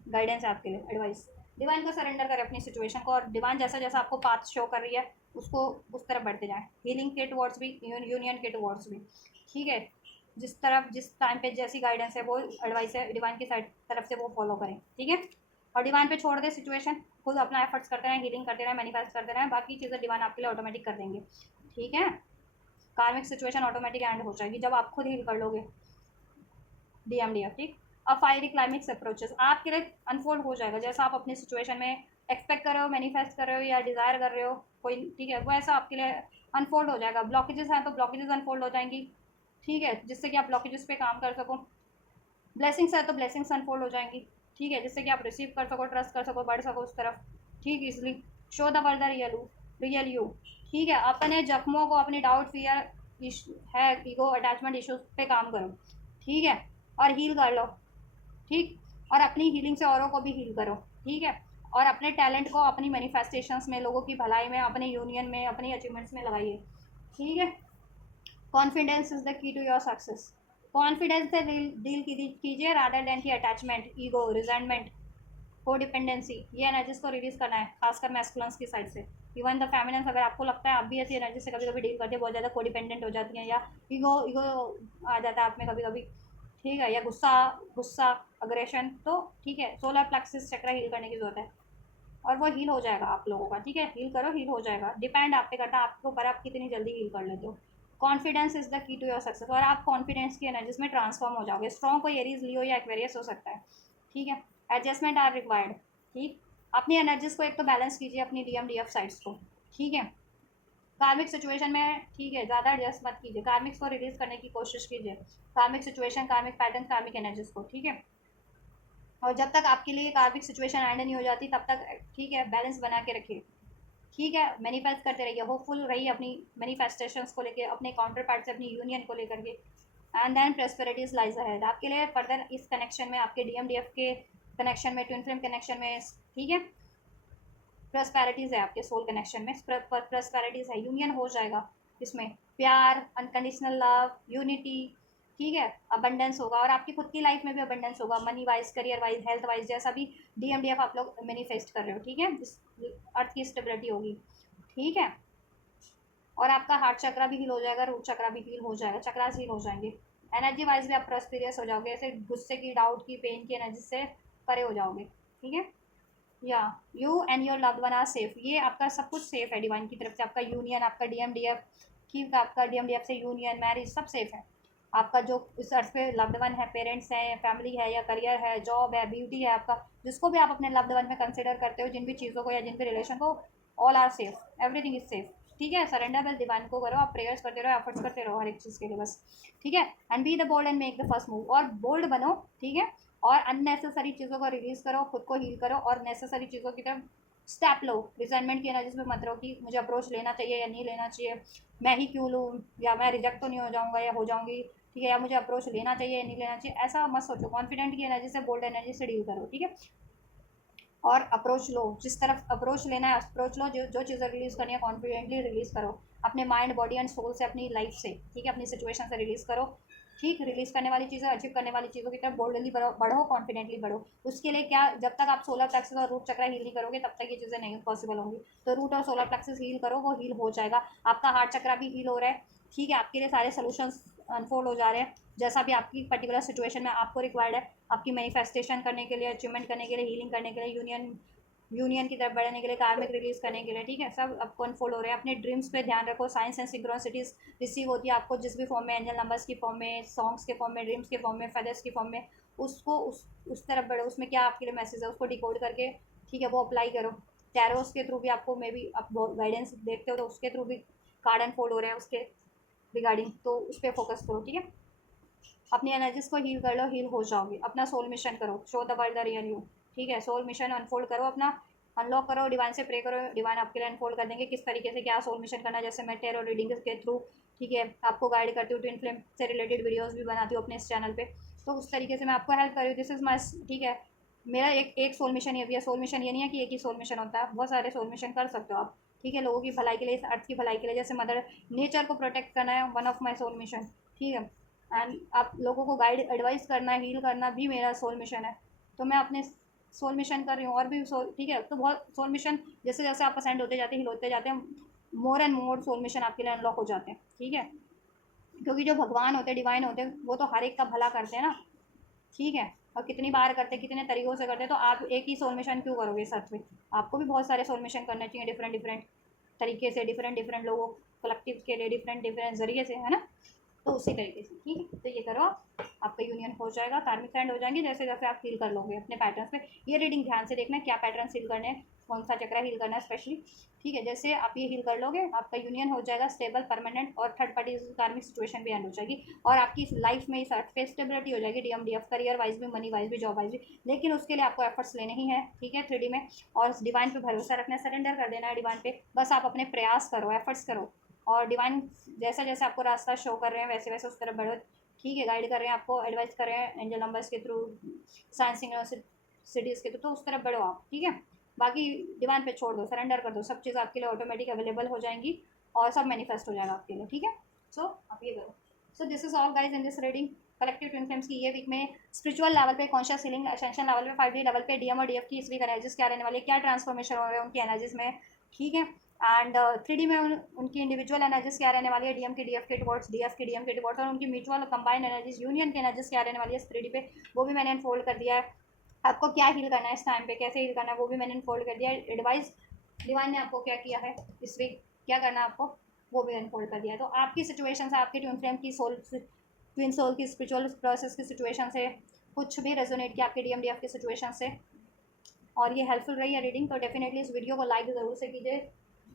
guidance है आपके लिए, एडवाइस। डिवाइन को सरेंडर करें अपनी सिचुएशन को, और डिवाइन जैसा जैसा आपको पाथ शो कर रही है उसको उस तरफ बढ़ते जाएं, हीलिंग के टुवर्ड्स भी, यूनियन के टुवर्ड्स भी, ठीक है। जिस तरफ जिस टाइम पे जैसी गाइडेंस है वो एडवाइस है डिवाइन की साइड तरफ से वो फॉलो करें, ठीक है। और डिवाइन पे छोड़ दे सिचुएशन, खुद अपना एफर्ट्स करते रहें, हीलिंग करते रहें, मैनिफेस्ट करते रहें, बाकी चीज़ें डिवाइन आपके लिए ऑटोमेटिक कर देंगे, ठीक है। कार्मिक सिचुएशन ऑटोमेटिक एंड हो जाएगी जब आप खुद हील कर लोगे, डीएमडीएफ, ठीक। अब फायरी क्लाइमेक्स अप्रोचेस आपके लिए अनफोल्ड हो जाएगा जैसा आप अपनी सिचुएशन में एक्सपेक्ट कर रहे हो, मैनिफेस्ट कर रहे हो या डिज़ायर कर रहे हो कोई, ठीक है, वो ऐसा आपके लिए अनफोल्ड हो जाएगा। ब्लॉकेजेस हैं तो ब्लॉकेजेस अनफोल्ड हो जाएंगी, ठीक है, जिससे कि आप ब्लॉकेजेस पे काम कर सको। ब्लेसिंग्स है तो ब्लेसिंग्स अनफोल्ड हो जाएंगी, ठीक है, जिससे कि आप रिसीव कर सको, ट्रस्ट कर सको, बढ़ सको उस तरफ, ठीक, easily. Show the world real you, ठीक है। अपने जख्मों को, अपनी डाउट फियर है, ईगो अटैचमेंट इश्यूज पे काम करो, ठीक है, और हील कर लो, ठीक। और अपनी हीलिंग से औरों को भी हील करो, ठीक है। और अपने टैलेंट को अपनी मैनिफेस्टेशंस में, लोगों की भलाई में, अपने यूनियन में, अपनी अचीवमेंट्स में लगाइए, ठीक है। Confidence is the key to your success, confidence से डील कीजिए रादर देन की अटैचमेंट, ईगो, रिजेंटमेंट, को डिपेंडेंसी, ये एनर्जीज को रिलीज करना है खासकर मैस्कुलिन्स की साइड से। इवन द फेमिनिन्स अगर आपको लगता है आप भी ऐसी एनर्जी से कभी कभी डील करते हैं, बहुत ज़्यादा को डिपेंडेंट हो जाती हैं या ईगो ईगो आ जाता है आप में कभी कभी, ठीक है, या गुस्सा गुस्सा अग्रेशन, तो ठीक है, सोलर प्लेक्सिस चक्र हील करने की जरूरत है और वो हील हो जाएगा आप लोगों का, ठीक है। हील करो, हील हो जाएगा, डिपेंड आप पे करता है आपके ऊपर आप कितनी जल्दी हील कर लेते हो। Confidence is the key to your success, और आप कॉन्फिडेंस की एनर्जीज में ट्रांसफॉर्म हो जाओगे। स्ट्रॉन्ग कोई एरीज लियो या एक्वेरियस हो सकता है, ठीक है। एडजस्टमेंट आर रिक्वायर्ड, ठीक। अपनी एनर्जीज को एक तो बैलेंस कीजिए अपनी डीएमडीएफ साइड्स को, ठीक है। कार्मिक सिचुएशन में, ठीक है, ज़्यादा एडजस्ट मत कीजिए, कार्मिक्स को रिलीज करने की कोशिश कीजिए, कार्मिक सिचुएशन, कार्मिक पैटर्न, कार्मिक एनर्जीज को, ठीक है। और जब तक आपके लिए कार्मिक सिचुएशन एंड नहीं हो जाती तब तक, ठीक है, बैलेंस बना के रखिए, ठीक है। मैनिफेस्ट करते रहिए, होपफुल रहिए अपनी मैनिफेस्टेशंस को लेके, अपने काउंटर पार्ट से, अपनी यूनियन को लेकर के, and then prosperities lies ahead आपके लिए फर्दर इस कनेक्शन में, आपके डीएमडीएफ के कनेक्शन में, ट्विन फ्लेम कनेक्शन में, ठीक है, प्रॉस्पेरिटीज है आपके सोल कनेक्शन में, प्रॉस्पेरिटीज है, यूनियन हो जाएगा इसमें, प्यार, अनकंडीशनल लव, यूनिटी, ठीक है, अबंडेंस होगा, और आपकी खुद की लाइफ में भी अबंडेंस होगा, money wise, career wise, health wise, जैसा भी डीएमडीएफ आप लोग मैनिफेस्ट कर रहे हो, ठीक है, अर्थ की स्टेबिलिटी होगी, ठीक है। और आपका हार्ट चक्रा भी हील हो जाएगा, रूट चक्रा भी हील हो जाएगा, चक्रास हील हो जाएंगे, एनर्जी वाइज भी आप प्रॉस्पेरियस हो जाओगे, ऐसे गुस्से की, डाउट की, पेन की एनर्जी से परे हो जाओगे, ठीक है। या you and your loved one are safe, ये आपका सब कुछ सेफ है डिवाइन की तरफ से, आपका यूनियन, आपका डीएमडीएफ, ठीक, आपका डीएमडीएफ से यूनियन, मैरिज, सब सेफ है, आपका जो इस अर्थ पे लव्ड वन है, पेरेंट्स हैं, फैमिली है, या करियर है, जॉब है, ब्यूटी है आपका, जिसको भी आप अपने लव्ड वन में कंसिडर करते हो, जिन भी चीज़ों को या जिन भी रिलेशन को, all are safe, everything is safe. ठीक है, सरेंडर बस डिवाइन को करो, आप प्रेयर्स करते रहो, एफर्ट्स करते रहो हर एक चीज़ के लिए बस। ठीक है, and be the bold and make the first move, और बोल्ड बनो। ठीक है, और अननेसेसरी चीज़ों को रिलीज करो, खुद को हील करो, और नेसेसरी चीज़ों की तरफ स्टेप लो। रिजेंटमेंट की एनर्जी में मत रहो कि मुझे अप्रोच लेना चाहिए या नहीं लेना चाहिए, मैं ही क्यों लूँ, या मैं रिजेक्ट तो नहीं हो जाऊँगा या हो जाऊँगी, ठीक है, या मुझे अप्रोच लेना चाहिए या नहीं लेना चाहिए, ऐसा मत सोचो। कॉन्फिडेंट की एनर्जी से, बोल्ड एनर्जी से डील करो। ठीक है, और अप्रोच लो, जिस तरफ अप्रोच लेना है अप्रोच लो, जो जो चीज़ें रिलीज़ करनी है कॉन्फिडेंटली रिलीज़ करो, अपने माइंड, बॉडी एंड सोल से, अपनी लाइफ से। ठीक है, अपनी सिचुएशन से रिलीज़ करो। ठीक, रिलीज़ करने वाली चीज़ें, अचीव करने वाली चीज़ों की तरफ बोल्डली बढ़ो, कॉन्फिडेंटली बढ़ो। उसके लिए क्या, जब तक आप सोलर प्लेक्सिस और रूट चक्र हील नहीं करोगे तब तक ये चीज़ें नहीं पॉसिबल होंगी। तो रूट और सोलर प्लेक्सिस हील करो, वो हील हो जाएगा। आपका हार्ट चक्र भी हील हो रहा है। ठीक है, आपके लिए सारे सोल्यूशंस अनफोल्ड हो जा रहे हैं, जैसा भी आपकी पर्टिकुलर सिचुएशन में आपको रिक्वायर्ड है, आपकी मैनिफेस्टेशन करने के लिए, अचीवमेंट करने के लिए, हीलिंग करने के लिए, यूनियन की तरफ बढ़ने के लिए, कार्मिक रिलीज करने के लिए। ठीक है, सब आपको अनफोल्ड हो रहे हैं। अपने ड्रीम्स पे ध्यान रखो, साइंस एंड सिंक्रोनिसिटीज रिसीव होती है आपको जिस भी फॉर्म में, एंजल नंबर्स की फॉर्म में, सॉन्ग्स के फॉर्म में, ड्रीम्स के फॉर्म में, फेदर्स की फॉर्म में, उसको उस तरफ बढ़ो। उसमें क्या आपके लिए मैसेज है उसको डिकोड करके, ठीक है, वो अप्लाई करो। टैरोस के थ्रू भी आपको मे बी आप गाइडेंस देखते हो तो उसके थ्रू भी कार्ड अनफोल्ड हो रहे हैं उसके रिगार्डिंग, तो उस पर फोकस करो। ठीक है, अपनी एनर्जीज को हील कर लो, हील हो जाओगे। अपना सोल मिशन करो, show the world the real you. ठीक है, सोल मिशन अनफोल्ड करो अपना, अनलॉक करो, डिवाइन से प्रे करो, डिवाइन आपके लिए अनफोल्ड कर देंगे किस तरीके से क्या सोल मिशन करना है। जैसे मैं टेरो रीडिंग के थ्रू, ठीक है, आपको गाइड करती हूँ, ट्विन फ्लेम से रिलेटेड वीडियोज़ भी बनाती हूँ अपने इस चैनल पर, तो उस तरीके से मैं आपको हेल्प करी हूँ। दिस इज़ माई, ठीक है, मेरा एक सोल मिशन ये भी है। सोल मिशन ये नहीं है कि एक ही सोल मिशन होता है, बहुत सारे सोल मिशन कर सकते हो आप। ठीक है, लोगों की भलाई के लिए, इस अर्थ की भलाई के लिए, जैसे मदर नेचर को प्रोटेक्ट करना है, one of my soul mission. ठीक है, एंड आप लोगों को गाइड एडवाइस करना, हील करना भी मेरा सोल मिशन है। तो मैं अपने सोल मिशन कर रही हूँ, और भी सोल, ठीक है, तो बहुत सोल मिशन जैसे जैसे आप असेंड होते जाते हैं, हील होते जाते हैं, more and more soul mission आपके लिए अनलॉक हो जाते हैं। ठीक है, क्योंकि जो भगवान होते हैं, डिवाइन होते हैं, वो तो हर एक का भला करते हैं ना। ठीक है, और कितनी बार करते हैं, कितने तरीक़ों से करते हैं, तो आप एक ही सोल मिशन क्यों करोगे सच में। आपको भी बहुत सारे सोल मिशन करने चाहिए, डिफरेंट डिफरेंट तरीके से, डिफरेंट डिफरेंट लोगों, कलेक्टिव के लिए डिफरेंट डिफरेंट जरिए से, है ना। तो उसी तरीके से, ठीक है, तो ये करो आप, आपका यूनियन हो जाएगा, कार्मिक फ्रेंड हो जाएंगे जैसे जैसे आप हील कर लोगे अपने पैटर्न्स में। ये रीडिंग ध्यान से देखना क्या पैटर्न हील करने हैं, कौन सा चक्र हील करना है स्पेशली। ठीक है, जैसे आप ये हील कर लोगे आपका यूनियन हो जाएगा स्टेबल, परमानेंट, और थर्ड पार्टी कार्मिक सिचुएशन भी एंड हो जाएगी, और आपकी लाइफ में इस अर्थ पे स्टेबिलिटी हो जाएगी, DMDF करियर वाइज भी, मनी वाइज भी, जॉब वाइज भी। लेकिन उसके लिए आपको एफर्ट्स लेने ही है। ठीक है, 3D में, और डिवाइन पे भरोसा रखना है, सरेंडर कर देना है डिवाइन पे, बस आप अपने प्रयास करो, एफर्ट्स करो, और डिवाइन जैसा जैसा आपको रास्ता शो कर रहे हैं वैसे वैसे उस तरफ बढ़ो। ठीक है, गाइड कर रहे हैं आपको, एडवाइस कर रहे हैं एंजल नंबर्स के थ्रू, साइंस सिटीज़ के थ्रू, तो उस तरफ बढ़ो आप। ठीक है, बाकी डिवाइन पे छोड़ दो, सरेंडर कर दो, सब चीज़ आपके लिए ऑटोमेटिक अवेलेबल हो जाएंगी, और सब मैनिफेस्ट हो जाएगा आपके लिए। ठीक है, सो आप ये करो। So this is all guys in this reading. Collective twin flames की ये वीक में स्पिरिचुअल लेवल पे, कॉन्शियस हीलिंग असेंशन लेवल पे, 5D लेवल पे, DM और DF की इस वीक एनर्जीज क्या रहने वाली है, क्या ट्रांसफॉर्मेशन हो रहे हैं उनकी एनर्जीज में। ठीक है, एंड 3D में उनकी इंडिविजुअल एनर्जीज क्या रहने वाली है, DM की DF के टुवर्ड्स, DF की DM के टुवर्ड्स, और उनकी म्यूचुअल कंबाइंड एनर्जीज, यूनियन की एनर्जीज क्या रहने वाली है 3D पे, वो भी मैंने अनफोल्ड कर दिया है। आपको क्या हील करना है इस टाइम पे, कैसे हील करना है, वो भी मैंने अनफोल्ड कर दिया है। एडवाइस डिवाइन ने आपको क्या किया है इस वीक, क्या करना है आपको, वो भी अनफोल्ड कर दिया है। तो आपकी सिचुएशन से, आपकी ट्विन फ्लेम की सोल, ट्विन सोल की स्पिरिचुअल प्रोसेस की सिचुएशन से कुछ भी रेजोनेट किया आपके DMDF की सिचुएशन से, और ये हेल्पफुल रही है रीडिंग, तो डेफिनेटली इस वीडियो को लाइक ज़रूर से कीजिए,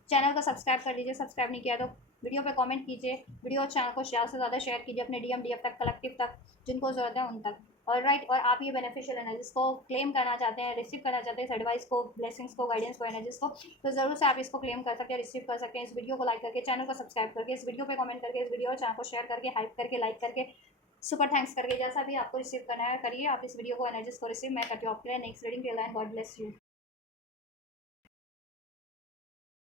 चैनल को सब्सक्राइब कर लीजिए, सब्सक्राइब नहीं किया तो वीडियो पे कमेंट कीजिए, वीडियो और चैनल को ज़्यादा से ज़्यादा शेयर कीजिए अपने DMDF तक, कलेक्टिव तक, जिनको ज़रूरत है उन तक। और राइट, और आप ये बेनिफिशियल एनर्जीज को क्लेम करना चाहते हैं, रिसीव करना चाहते हैं, इस एडवाइस को, ब्लेसिंग्स को, गाइडेंस को, एनर्जीज को, तो ज़रूर से आप इसको क्लेम कर सकते हैं, रिसीव कर सकते हैं। इस वीडियो को लाइक करके, चैनल को सब्सक्राइब करके, इस वीडियो पे कमेंट करके, इस वीडियो और चैनल को शेयर करके, हाइप करके, लाइक करके, सुपर थैंक्स करके, जैसा भी आपको रिसीव करना है करिए। आप इस वीडियो को, एनर्जीज को रिसीव मैं करती हूँ आपके लिए नेक्स्ट रीडिंग के लाइन। God bless you.